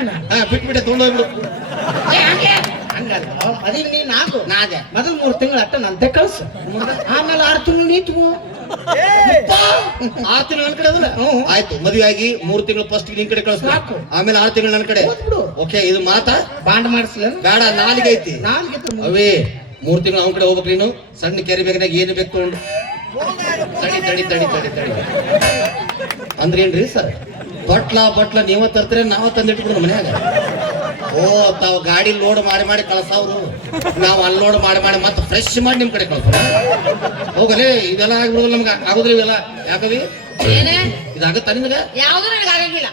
ಬಿಟ್ಬಿಟ್ಟೆ ತೊಗೊಂಡೋಗ್ಬಿಡು. ಹಂಗಲ್ಲ ಅದೀಗ ನೀ ನಾಲ್ಕು ನಾಗೆ ಮೊದಲ್ 3 ತಿಂಗಳು ಅಟ್ಟ ನಂತೆ ಕಳ್ಸು ಆಮೇಲೆ 6 ತಿಂಗಳು ನೀತು 6 ತಿಂಗಳು ನನ್ನ ಕಡೆ ಅದಲ್ಲ ಆಯ್ತು ಮದುವೆ ಆಗಿ 3 ತಿಂಗಳು ಫಸ್ಟ್ ನಿನ್ ಕಡೆ ಕಳಿಸ್ ಸಾಕು. ಆಮೇಲೆ 6 ತಿಂಗಳು ನನ್ನ ಕಡೆ ಹೋಗ್ಬಿಡು. ಓಕೆ ಇದು ಮಾತಾ ಬಾಂಡ್ ಮಾಡಿಸ್ಲ ಬೇಡ ನಾಲಿಗೆ ಐತಿ ನಾಲ್ಗೆ ಅವೇ 3 ತಿಂಗಳು ಅವನ ಕಡೆ ಹೋಗ್ಬೇಕು ನೀನು ಸಣ್ಣ ಕೆರೆ ಬೇಗನಾಗ ಏನು ಬೇಕು ತಗೊಂಡು ತಡಿ ತಡಿ ತಡಿ ತಡಿ ತಡಿ ಅಂದ್ರೆ ಏನ್ರಿ ಸರ್ ಬಟ್ಲ ನೀವ ತರ್ತೀರ ನಾವ ತಂದಿಟ್ಬಿಡ್ರಿ ಮನ್ಯಾಗ ಓ ತಾವ್ ಗಾಡಿ ಲೋಡ್ ಮಾಡಿ ಕಳ್ಸವ್ರು ನಾವ್ ಅನ್ಲೋಡ್ ಮಾಡಿ ಮತ್ತೆ ಫ್ರೆಶ್ ಮಾಡಿ ನಿಮ್ ಕಡೆ ಕಳ್ಸ ಹೋಗಲೇ ಇದೆಲ್ಲ ಆಗ್ಬಿಡೋದಿಲ್ಲ ನಮ್ಗೆ ಆಗುದ್ರಿ ಇವೆಲ್ಲ ಯಾಕವಿ ಏನೇ ಇದಾಗತ್ತ ನಿಮ್ಗ ಯಾವ್ದು ನನಗೆ ಆಗಂಗಿಲ್ಲ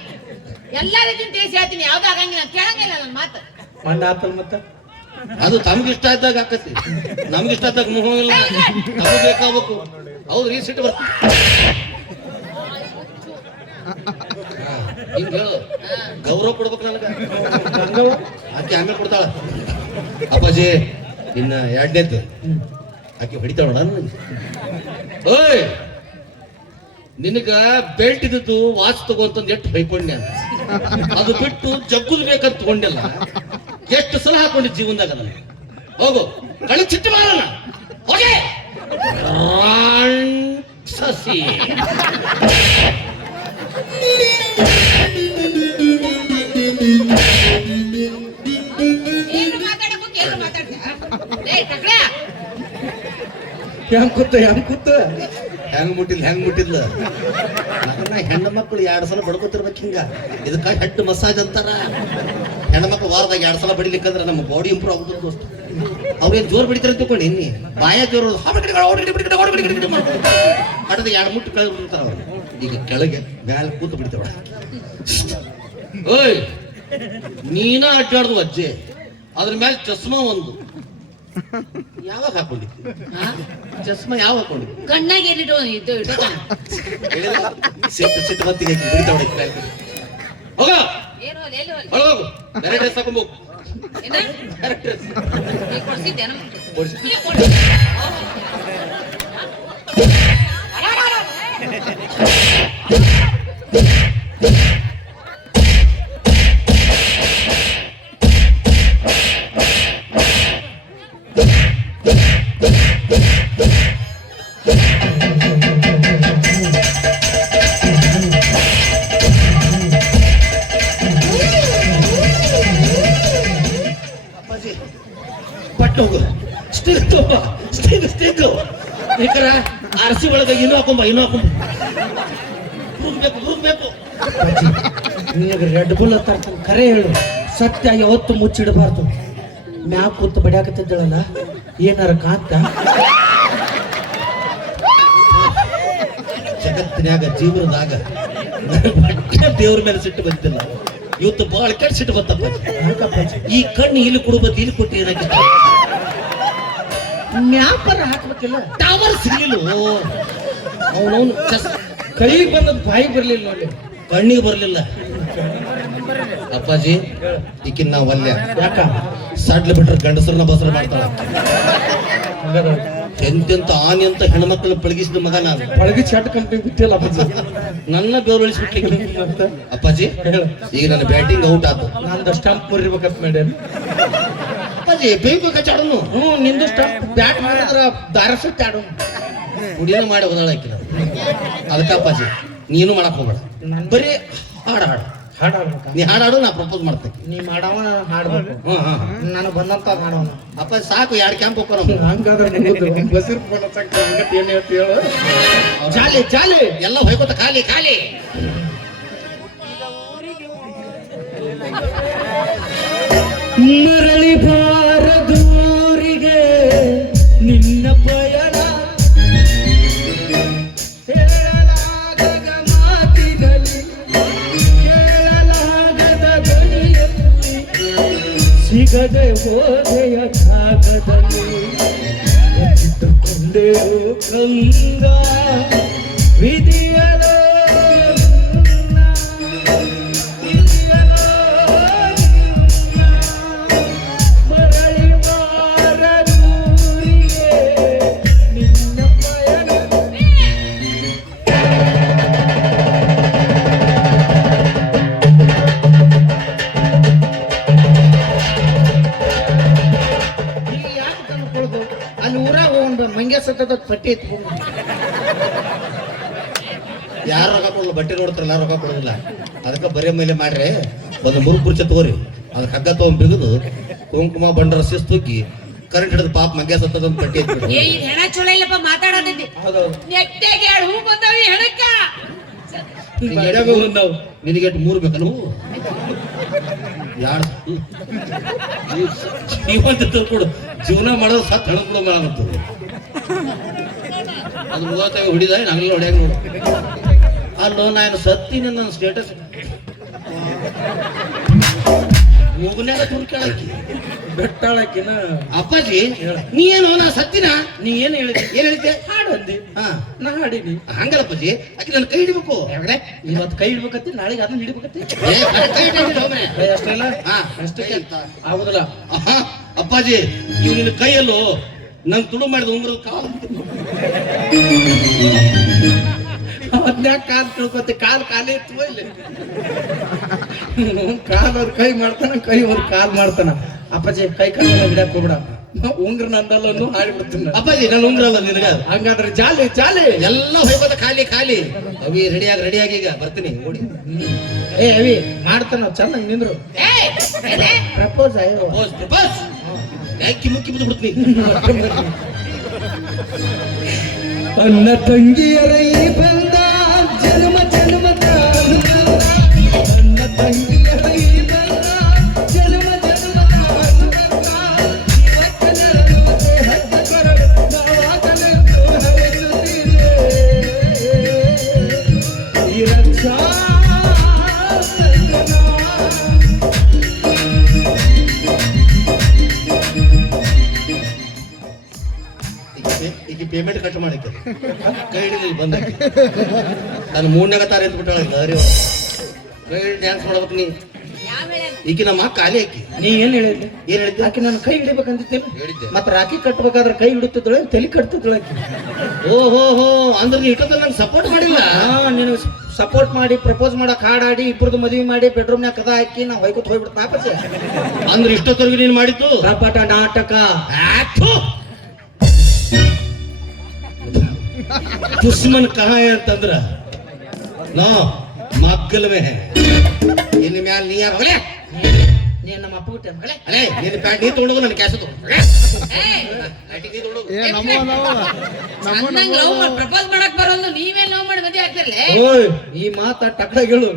ಎಲ್ಲಾ ರೀತಿಯಿಂದ ತಿಳಿಸಿ ಹೇಳ್ತೀನಿ ಯಾವ್ದು ಆಗಂಗಿಲ್ಲ ಕೇಳಂಗಿಲ್ಲ ನನ್ನ ಮಾತು ಮಂಡ ಆತಲ್ ಮತ್ತ ಅದು ತಮ್ಗೆ ಇಷ್ಟ ಇದ್ದಾಗ ಆಕತಿ ನಮ್ಗೆ ಇಷ್ಟ ಇದ್ದಾಗ ಮುಹ ಇಲ್ಲ ನಮಗ್ ಬೇಕಾಗ್ಬೇಕು ಹೌದ್ರಿ ಸಿಟ್ಟು ಬರ್ತ ಹಿಂಗ ಹೇಳು ಗೌರವ ಕೊಡ್ಬೇಕು ನನಗ ಆಕೆ ಆಮೇಲೆ ಕೊಡ್ತಾಳ ಅಪ್ಪಾಜಿ ಇನ್ನ 2ನೇದ್ದು ಆಕೆ ಹೊಡಿತಾಳ ನೋಡ ಓಯ್ ನಿನಗ ಬೆಲ್ಟ್ ಇದ್ದು ವಾಚ್ ತಗೋಂತಂದ್ ಎಷ್ಟು ಬೈಕೊಂಡೆ ಅಂತ ಅದು ಬಿಟ್ಟು ಜಗ್ಗುದ್ ಬೇಕಂತ ತಗೊಂಡಿಲ್ಲ ಎಷ್ಟು ಸಲ ಹಾಕೊಂಡಿದ್ ಜೀವನದಾಗ ಅದನ್ನ ಹೋಗು ಕಳಿ ಚಿಟ್ಟು ಮಾಡೋಣ ಹೋಗೆ ಸಸಿ ಏನು ಮಾತಾಡಬೇಕು ಏನು ಮಾತಾಡ್ತೀಯ ಏ ಟಕ್ರ ಹೆಂಗ್ ಕೂತ ಹೆಂಗ್ ಮುಟ್ಟಿದ್ಲ ನನ್ನ ಹೆಣ್ಣು ಮಕ್ಕಳು 2 ಸಲ ಬಡ್ಕೋತಿರ್ಬೇಕು ಹಿಂಗ ಇದಕ್ಕ ಹೆಡ್ ಮಸಾಜ್ ಅಂತಾರ ಹೆಣ್ಣು ಮಕ್ಕಳು ವಾರದಾಗ 2 ಸಲ ಬಡಿಲಿಕ್ಕಂದ್ರೆ ನಮ್ಮ ಬಾಡಿ ಇಂಪ್ರೂವ್ ಆಗುದಿಲ್ಲ ದೋಸ್ತ ಅವ್ರೇನ್ ಜೋರ್ ಬಿಡ್ತಾರೆ ತಿಳ್ಕೊಂಡು ಇನ್ನಿ ಬಾಯ ಜೋರು ಹಡದ 2 ಮುಟ್ಟು ಕೆಳಗೆ ಬಿಡ್ತಾರ ಅವ್ರು ಈಗ ಕೆಳಗೆ ಮ್ಯಾಲೆ ಕೂತು ಬಿಡ್ತಾವ ಓಯ್ ನೀನ ಅಡ್ಡಾಡ್ದು ಅಜ್ಜೆ ಅದ್ರ ಮೇಲೆ ಚಸ್ಮಾ ಒಂದು ಯಾವಾಗ ಹಾಕೊಂಡಿದ್ದಿ ಚಸ್ಮಾ ಯಾವಾಗ ಹಾಕೊಂಡಿದ್ದಿ ಕಣ್ಣಾಗ ಏನಿಟ್ಟು ಇದು ಸಿಟ್ಟು ಮತ್ತಿಗೆ ಬಿಡ್ತಾವ ಹೋಗ ಏನು ಎಲ್ಲಿ ಹೋಗಿ ಒಳಗೋಗು ಬೇರೆ ಡ್ರೆಸ್ ಹಾಕೊಂಡ್ ಹೋಗು ಏನ ಬೇರೆ ಡ್ರೆಸ್ ನೀ ಕೊಡ್ಸಿದ್ದೇನ ಕೊಡ್ಸಿ. ನೀ ಕೊಡ್ಸಿ. ಅಪ್ಪಾಜಿ ಪಟ್ಟು ಹೋಗು ಸ್ಟಿಕ್ ತುಂಬ ಸ್ಟಿಕ್ ಯಾಕರ ಅರಸಿ ಒಳಗೆ ಇನ್ನೂ ಹಾಕೊಂಬ ಹುರುಗ್ಬೇಕು ನಿನಗೆ ರೆಡ್ ಬುಲ್ ತರ್ತಾನ ಕರೆ ಹೇಳು ಸತ್ಯ ಯಾವತ್ತು ಮುಚ್ಚಿಡಬಾರ್ದು ಮ್ಯಾಕ್ ಕೂತು ಬಡಿಯಾಕತ್ತಿದ್ದಳಲ್ಲ ಏನಾರ ಕಾಂತ ಜಗತ್ತಿನಾಗ ಜೀವನದಾಗ ದೇವ್ರ ಮೇಲೆ ಸಿಟ್ಟು ಬಂತಿಲ್ಲ ಇವತ್ತು ಬಹಳ ಕೆಟ್ಟ ಸಿಟ್ಟು ಬಂತಪ್ಪ ಈ ಕಣ್ಣು ಇಲ್ಲಿ ಕೊಡು ಬದ್ಲು ಇಲ್ಲಿ ಕೊಟ್ಟು ಏನಾಗಿತ್ತು ಮ್ಯಾಪರ ಹಾಕ್ಬೇಕಿಲ್ಲ ಟವರ್ ಸಿಗ್ಲಿಲ್ಲ ಅವನವನು ಕೈಗೆ ಬಂದದ್ ಬಾಯಿಗೆ ಬರ್ಲಿಲ್ಲ ನೋಡಿ ಕಣ್ಣಿಗೆ ಬರ್ಲಿಲ್ಲ ಅಪ್ಪಾಜಿ ಈಕಿನ್ ನಾವ್ ಅಲ್ಯ ಯಾಕ ಸಡ್ಲು ಬಿಟ್ರೆ ಗಂಡಸರನ್ನ ಬಸರ ಮಾಡ್ತಾಳ ಎಂತೆಂತ ಆನೆ ಅಂತ ಹೆಣ್ಮಕ್ಳನ್ನ ಪಳಗಿಸಿದ ಮಗ ನಾನು ಪಳಗಿ ಚಾಟ್ ಕಂಪ್ನಿ ಬಿಟ್ಟಿಲ್ಲ ನನ್ನ ಬೆವರು ಇಳಿಸ್ಬಿಟ್ಲಿಕ್ಕೆ ಅಪ್ಪಾಜಿ ಈಗ ನನ್ನ ಬ್ಯಾಟಿಂಗ್ ಔಟ್ ಆತು ನಂದು ಸ್ಟಂಪ್ ಮುರಿಬೇಕಂತ ಮಾಡ್ಯಾನ ಅಪ್ಪಾಜಿ ಬೇಕು ಕಚ್ಚಾಡನು ನಿಂದು ಸ್ಟಂಪ್ ಬ್ಯಾಟ್ ಮಾಡಿದ್ರ ದಾರಸುತ್ತೆ ಆಡು ಕುಡಿನ ಮಾಡಿ ಹೋದಾಳ ಆಕಿನ ಅದಕ್ಕ ಅಪ್ಪಾಜಿ ನೀನು ಮಾಡಕ್ ಹೋಗ್ಬೇಡ ಬರೀ ಹಾಡು ಹಾಡಾಡ್ಬೇಕ ನೀ ಹಾಡಾಡು ನಾ ಪ್ರಪೋಸ್ ಮಾಡ್ತೇನೆ ನೀ ಮಾಡವ ಹಾಡ್ಬೇಕು ನನಗೆ ಬಂದಂತ ಮಾಡವ ಅಪ್ಪ ಸಾಕು 2 ಕ್ಯಾಂಪ್ ಹೋಗ್ತಾರ ಹಂಗಾದ್ರೆ ಬಸಿರ್ ಏನ್ ಹೇಳ್ತಿ ಹೇಳು ಜಾಲಿ ಜಾಲಿ ಎಲ್ಲ ಹೋಯ್ಕೋತ ಖಾಲಿ ಮರಳಿ ಬಾರದೂರಿಗೆ ನಿನ್ನ ಪಯಣ ಹೇಳಲಾಗದ ಮಾತಿನಲ್ಲಿ ಕೇಳಲಾಗದ ಧ್ವನಿಯಲ್ಲಿ ಸಿಗದೆ ಹೋದೆಯ ಜಾಗದಲ್ಲಿ ಎತ್ತಿಟ್ಟುಕೊಂಡೆಯೋ ಕಂದ ವಿಧಿಯಲೋ ಮರಳಿ ಬಾರದೂರಿಗೆ ನಿನ್ನ ಪಯಣ ಇರ್ತದ ಪಟ್ಟಿ ಎತ್ಕೊಂಡು ಯಾರು ರೊಕ್ಕ ಕೊಡಲ್ಲ, ಬಟ್ಟೆ ನೋಡ್ತಾರಲ್ಲ ರೊಕ್ಕ ಕೊಡೋದಿಲ್ಲ. ಅದಕ್ಕೆ ಬರೀ ಮೇಲೆ ಮಾಡ್ರಿ, ಒಂದು ಮುರು ಕುರ್ಚಿ ತಗೋರಿ, ಅದಕ್ಕೆ ಹಗ್ಗ ತಗೊಂಡ್ ಬಿಗುದು ಕುಂಕುಮ ಬಂಡರ ಶಿಸ್ತು ತುಗ್ಗಿ ಕರೆಂಟ್ ಹಿಡಿದು ಪಾಪ ಮಂಗ್ಯ ಸತ್ತದ ಪಟ್ಟಿ ಎತ್ಬಿಡು. ಏ ಇದು ಹೆಣ ಚೊಳ ಇಲ್ಲಪ್ಪ ಮಾತಾಡತೈತಿ. ನೆಟ್ಟಗೆ 2 ಹೂ ಬಂದಾವಿ ಹೆಣಕ್ಕ. ನಿನಗೆ ಎಷ್ಟು 3 ಬೇಕಲ್ಲ ಹೂ? ಜೀವಂತ ಕೊಡು, ಜೀವನ ಮಾಡೋದು ಸತ್ ಹೆಣ ಕೂಡ ಮಾಡಾಕತ್ತದ. ಅದು 35 ಹೊಡಿದ ನಂಗೆಲ್ಲ ಹೊಡ್ಯಾಗ ನೋಡು. ಅಲ್ಲೋ ನಾನು ಸತ್ತೀನಿ, ನನ್ನ ಸ್ಟೇಟಸ್ ಮೂಗನ್ಯಾಗ ತುರ್ಕಾಳಕಿ ಬೆಟ್ಟಾಳಕಿನ. ಅಪ್ಪಾಜಿ ನೀ ಏನು ನಾ ಸತ್ತಿನ? ನೀ ಏನ್ ಹೇಳಿದೆ? ಏನ್ ಹೇಳಿದ್ದೆ? ಹಾಡು ಅಂದಿ. ಹಾ ನಾ ಹಾಡಿನಿ. ಹಂಗಲ್ಲ ಅಪ್ಪಾಜಿ, ಆಕೆ ನನ್ನ ಕೈ ಹಿಡಿಬೇಕು. ಇವತ್ತು ಕೈ ಹಿಡ್ಬೇಕತ್ತಿ, ನಾಳೆಗೆ ಅದನ್ನ ಹಿಡಿಬೇಕತ್ತಿ. ಕೈ ಹಿಡಿದು ಹೋಗ್ರೆ. ಕೈ ಅಷ್ಟೆಲ್ಲ ಹಾ ಅಷ್ಟಕ್ಕೆ ಆಗುದಿಲ್ಲ. ಅಪ್ಪಾಜಿ ಇವ್ ನಿನ್ನ ಕೈಯಲ್ಲೂ ನನ್ ತುಡು ಮಾಡಿದ ಉಂಗ್ರದ ಕಾಲು ಅದ್ನ್ಯಾಕ ಕಾಲ್ ತಿಳ್ಕೊತಿ? ಕಾಲೇ ಇತ್ತು ಇಲ್ಲಿ. ಕಾಲ್ ಅವ್ರ ಕೈ ಮಾಡ್ತಾನ, ಕೈ ಅವ್ರ ಕಾಲ್ ಮಾಡ್ತಾನ. ಅಪ್ಪಾಜಿ ಕೈ ಕಾಲ ಹಿಡಕ್ ಹೋಗ್ಬಿಡ, ಉಂಗ್ರ ನಂದಲ್ಲೂ ಹಾಡಿಬಿಡ್ತೀನಿ. ಅಪ್ಪಾಜಿ ನನ್ನ ಉಂಗ್ರ ಅಲ್ಲ ನಿನಗ. ಹಂಗಾದ್ರೆ ಜಾಲಿ ಜಾಲಿ ಎಲ್ಲ ಹೋಗ್ಬೋದ ಖಾಲಿ ಖಾಲಿ. ಅವಿ ರೆಡಿಯಾಗಿ ಈಗ ಬರ್ತೀನಿ ಓಡಿ. ಏ ಅವಿ ಮಾಡ್ತಾನ ಚೆನ್ನಾಗಿ ನಿಂದ್ರು. ಪ್ರಪೋಸ್ ಆಯ್ತು. ಪ್ರಪೋಸ್ ಕಿಮ್ಮು ಬಿಡ್ತೀನಿ. ಅನ್ನ ತಂಗಿಯರ ಈ ಬಂದ ಜನ್ಮ ಜನ್ಮದ ಅನುಬಂಧ. ಅನ್ನ ತಂಗಿಯರ ಈ ಬಂದ ಜನ್ಮ ಜನ್ಮದ ಅನುಬಂಧ. ಇವತ್ತಿನ ರಣವತೆ ಹದ್ದ ಕರಡು ನಾವಾಗಲೆಂದು ಹರಸುತ್ತಿದೆ. ಈ ರಕ್ಷಾ ಈಗ ಪೇಮೆಂಟ್ ಕಟ್ ಮಾಡಕ್ಕೆ ಕೈ ಹಿಡಿದು ಬಂದ ನಾನು 3ನೇ ತಾರೀಕು ಎತ್ಬಿಟ್ಟಾಳ. ಕೈ ಡ್ಯಾನ್ಸ್ ಮಾಡ್ಬೇಕು ನೀ. ಈಗ ನಮ್ಮ ಖಾಲಿ ಹಾಕಿ. ನೀ ಏನ್ ಹೇಳಿದ್ದೆ? ಏನ್ ಹೇಳಿದ್ದೆ? ಆಕೆ ನಾನು ಕೈ ಹಿಡಿಬೇಕಂದಿದ್ದೇನೆ. ಹೇಳಿದ್ದೆ. ಮತ್ತೆ ರಾಖಿ ಕಟ್ಬೇಕಾದ್ರೆ ಕೈ ಹಿಡುತ್ತಿದ್ದಳೆ, ತಲೆ ಕಟ್ತಿದ್ದಳೆ ಆಕೆ. ಓಹೋ ಅಂದ್ರೆ ನೀ ಇಟ್ಟದಲ್ಲಿ ನಂಗೆ ಸಪೋರ್ಟ್ ಮಾಡಿಲ್ಲ. ನೀನು ಸಪೋರ್ಟ್ ಮಾಡಿ ಪ್ರಪೋಸ್ ಮಾಡಕ್ ಹಾಡಾಡಿ ಇಬ್ಬರದು ಮದುವೆ ಮಾಡಿ ಬೆಡ್ರೂಮ್ನಾಗ ಕದ ಹಾಕಿ ನಾವು ಹೊಯ್ಕೊತ್ ಹೋಗ್ಬಿಡ್ತಾ ಆಪಸೆ. ಅಂದ್ರೆ ಇಷ್ಟೊತ್ತವರೆಗೆ ನೀನ್ ಮಾಡಿದ್ದು ರಪಾಟ ನಾಟಕ. दुश्मन कहाँ है ಅಂತಂದ್ರ ನೋ ಮಗ್ಗಲ್ ಮೇ ಹೈ. ಇನ್ನ ಮ್ಯಾಲ ನೀ ಯಾರು ಹೋಗ್ಲೆ? ನೀ ನಮ್ಮ ಅಪ್ಪ ಬಿಟ್ಟೆ ಮಗಳೇ. ಅಲೇ ನಿನ್ನ ಪ್ಯಾಂಟ್ ನೀ ತೊಗೊಂಡು ನನ್ನ ಕ್ಯಾಸ ತೊಗೊಂಡು ಪ್ರಪೋಸ್ ಮಾಡಕ್ ಬರೋದು ನೀವೇ ಲವ್ ಮಾಡಿ ಮದುವೆ ಆಗ್ತಿರ್ಲೆ. ಓಯ್ ಈ ಮಾತ ಟಕ್ಕಗಳು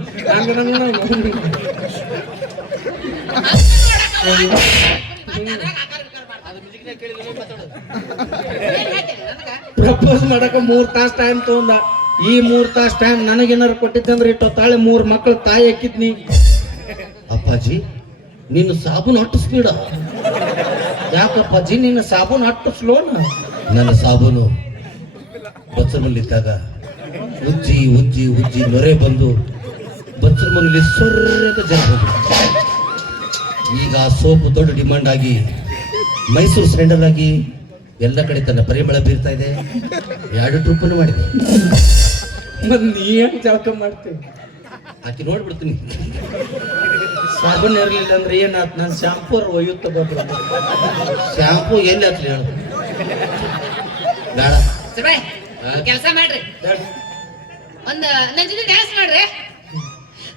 ಪ್ರಪೋಸ್ ಮಾಡಕ 3 ತಾಸು ಟೈಮ್ ತಗೊಂಡ. ಈ 3 ತಾಸು ಟೈಮ್ ನನಗೇನಾರು ಕೊಟ್ಟಿದ್ದಂದ್ರೆ ಇಟ್ಟು ತಾಳೆ 3 ಮಕ್ಕಳು ತಾಯಿ ಹಾಕಿದ್ನಿ. ಅಪ್ಪಾಜಿ ನಿನ್ನ ಸಾಬೂನು ಅಟ್ಟು ಸ್ಪೀಡ. ಯಾಕಪ್ಪಾಜಿ ನಿನ್ನ ಸಾಬೂನು ಅಟ್ಟು ಸ್ಲೋನ? ನನ್ನ ಸಾಬೂನು ಬಚ್ಚರ್ಮಲ್ಲಿದ್ದಾಗ ಉಜ್ಜಿ ಉಜ್ಜಿ ಉಜ್ಜಿ ನೊರೆ ಬಂದು ಬಚ್ಚರ್ಮಲ್ಲಿ ಸೊರ್ರದ ಜನ ಹೋಗ್ಬಿಟ್ಟು ಈಗ ಸೋಪು ದೊಡ್ಡ ಡಿಮಾಂಡ್ ಆಗಿ ಮೈಸೂರು ಸ್ಯಾಂಡಲ್ ಆಗಿ ಎಲ್ಲ ಕಡೆ ತನ್ನ ಪರಿಮಳ ಬೀರ್ತಾ ಇದೆ. 2 ಟ್ರಿಪ್ಪನ್ನು ಮಾಡಿದೆ. ನೀ ಹೆಂಗ್ ಜಳಕ ಮಾಡ್ತೀವಿ? ಆಕೆ ನೋಡ್ಬಿಡ್ತೀನಿ. ಸಾಬೂನ್ ಇರ್ಲಿಲ್ಲ ಅಂದ್ರೆ ಏನಾತ್? ನಾನು ಶಾಂಪೂ ಒಯ್ಯುತ್ತ ಬಂದ್ರು. ಶಾಂಪೂ ಎಲ್ಲಿ ಹತ್ಲಿ ಹೇಳು? ಬೇಡ ಕೆಲಸ ಮಾಡ್ರಿ, ಒಂದ್ ನನ್ ಜೊತೆ ಡ್ಯಾನ್ಸ್ ಮಾಡ್ರಿ.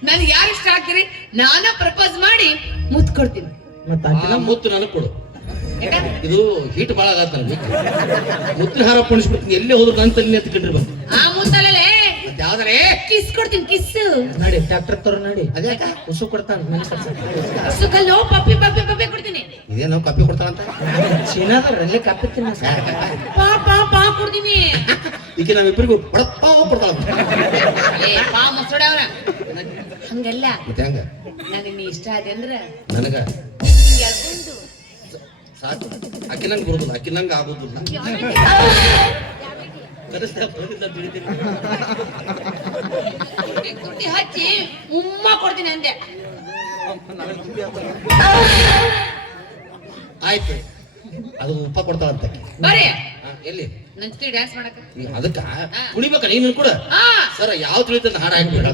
ನನ್ಗೆ ಯಾರು ಇಷ್ಟ ಆಗ್ತೀರಿ ನಾನು ಪ್ರಪೋಸ್ ಮಾಡಿ ಮುತ್ ಕೊಡ್ತೀನಿ. ಮುತ್ತು ನನಗೆ ಕೊಡು. ಇದು ಹೀಟ್ ಬಾಳ ಆಗತ್ತ ನನಗೆ. ಮುತ್ತಿನ ಹಾರ ಪುಣಿಸ್ಬಿಡ್ತೀನಿ. ಎಲ್ಲಿ ಹೋದ್ರು ನನ್ನ ತಲೆ ಎತ್ಕೊಂಡಿರ್ಬೇಕು. ಆ ಮುತ್ತಲೇ ಯಾವ್ದಾರೆ ಕಿಸ್ ಕೊಡ್ತೀನಿ. ಕಿಸ್ ನಡಿ ಡಾಕ್ಟರ್ ತರ ನಡಿ. ಅದ್ಯಾಕ ಉಸು ಕೊಡ್ತಾನ? ಸುಕಲ್ಲೋ ಪಪ್ಪಿ ಪಪ್ಪಿ ಪಪ್ಪಿ ಕೊಡ್ತೀನಿ. ಇದೇನೋ ಕಾಪಿ ಕೊಡ್ತಾನಂತ ಚೀನಾದಲ್ಲಿ ಕಾಪಿ ತಿನ್ನ ಪಾ ಪಾ ಪಾ ಕೊಡ್ತೀನಿ. ಈಗ ನಾವಿಬ್ಬರಿಗೂ ಹೊಡಪ್ಪ ಕೊಡ್ತಾಳ. ಪಾ ಮುಚ್ಚೋಡವ್ರ ಹಂಗಲ್ಲ. ಮತ್ತೆ ಹಂಗ ನನಗೆ ನೀ ಇಷ್ಟ ಆದೆ ಅಂದ್ರ ನನಗ ಎಳ್ಕೊಂಡು ಸಾಕು. ಅಕ್ಕಿ ನಂಗೆ ಬರುದಿಲ್ಲ, ಅಕ್ಕಿ ನಂಗೆ ಆಗೋದಿಲ್ಲ. ತುಟಿ ಹಚ್ಚಿ ಉಮ್ಮ ಕೊಡ್ತೀನಿ ಅಂದೆ. ಆಯ್ತು, ಅದು ಉಪ್ಪ ಕೊಡ್ತಾಳಂತ. ಬರ್ರಿ ಎಲ್ಲಿ ನನ್ ಜೊತೆ ಡ್ಯಾನ್ಸ್ ಮಾಡಕ. ಅದಕ್ಕ ಕುಣಿಬೇಕ ನೀನು ಕೂಡ. ಸರ್ ಯಾವ ತಿಳಿತ ಹಾಡು ಹಾಕ್ಬಿಡ.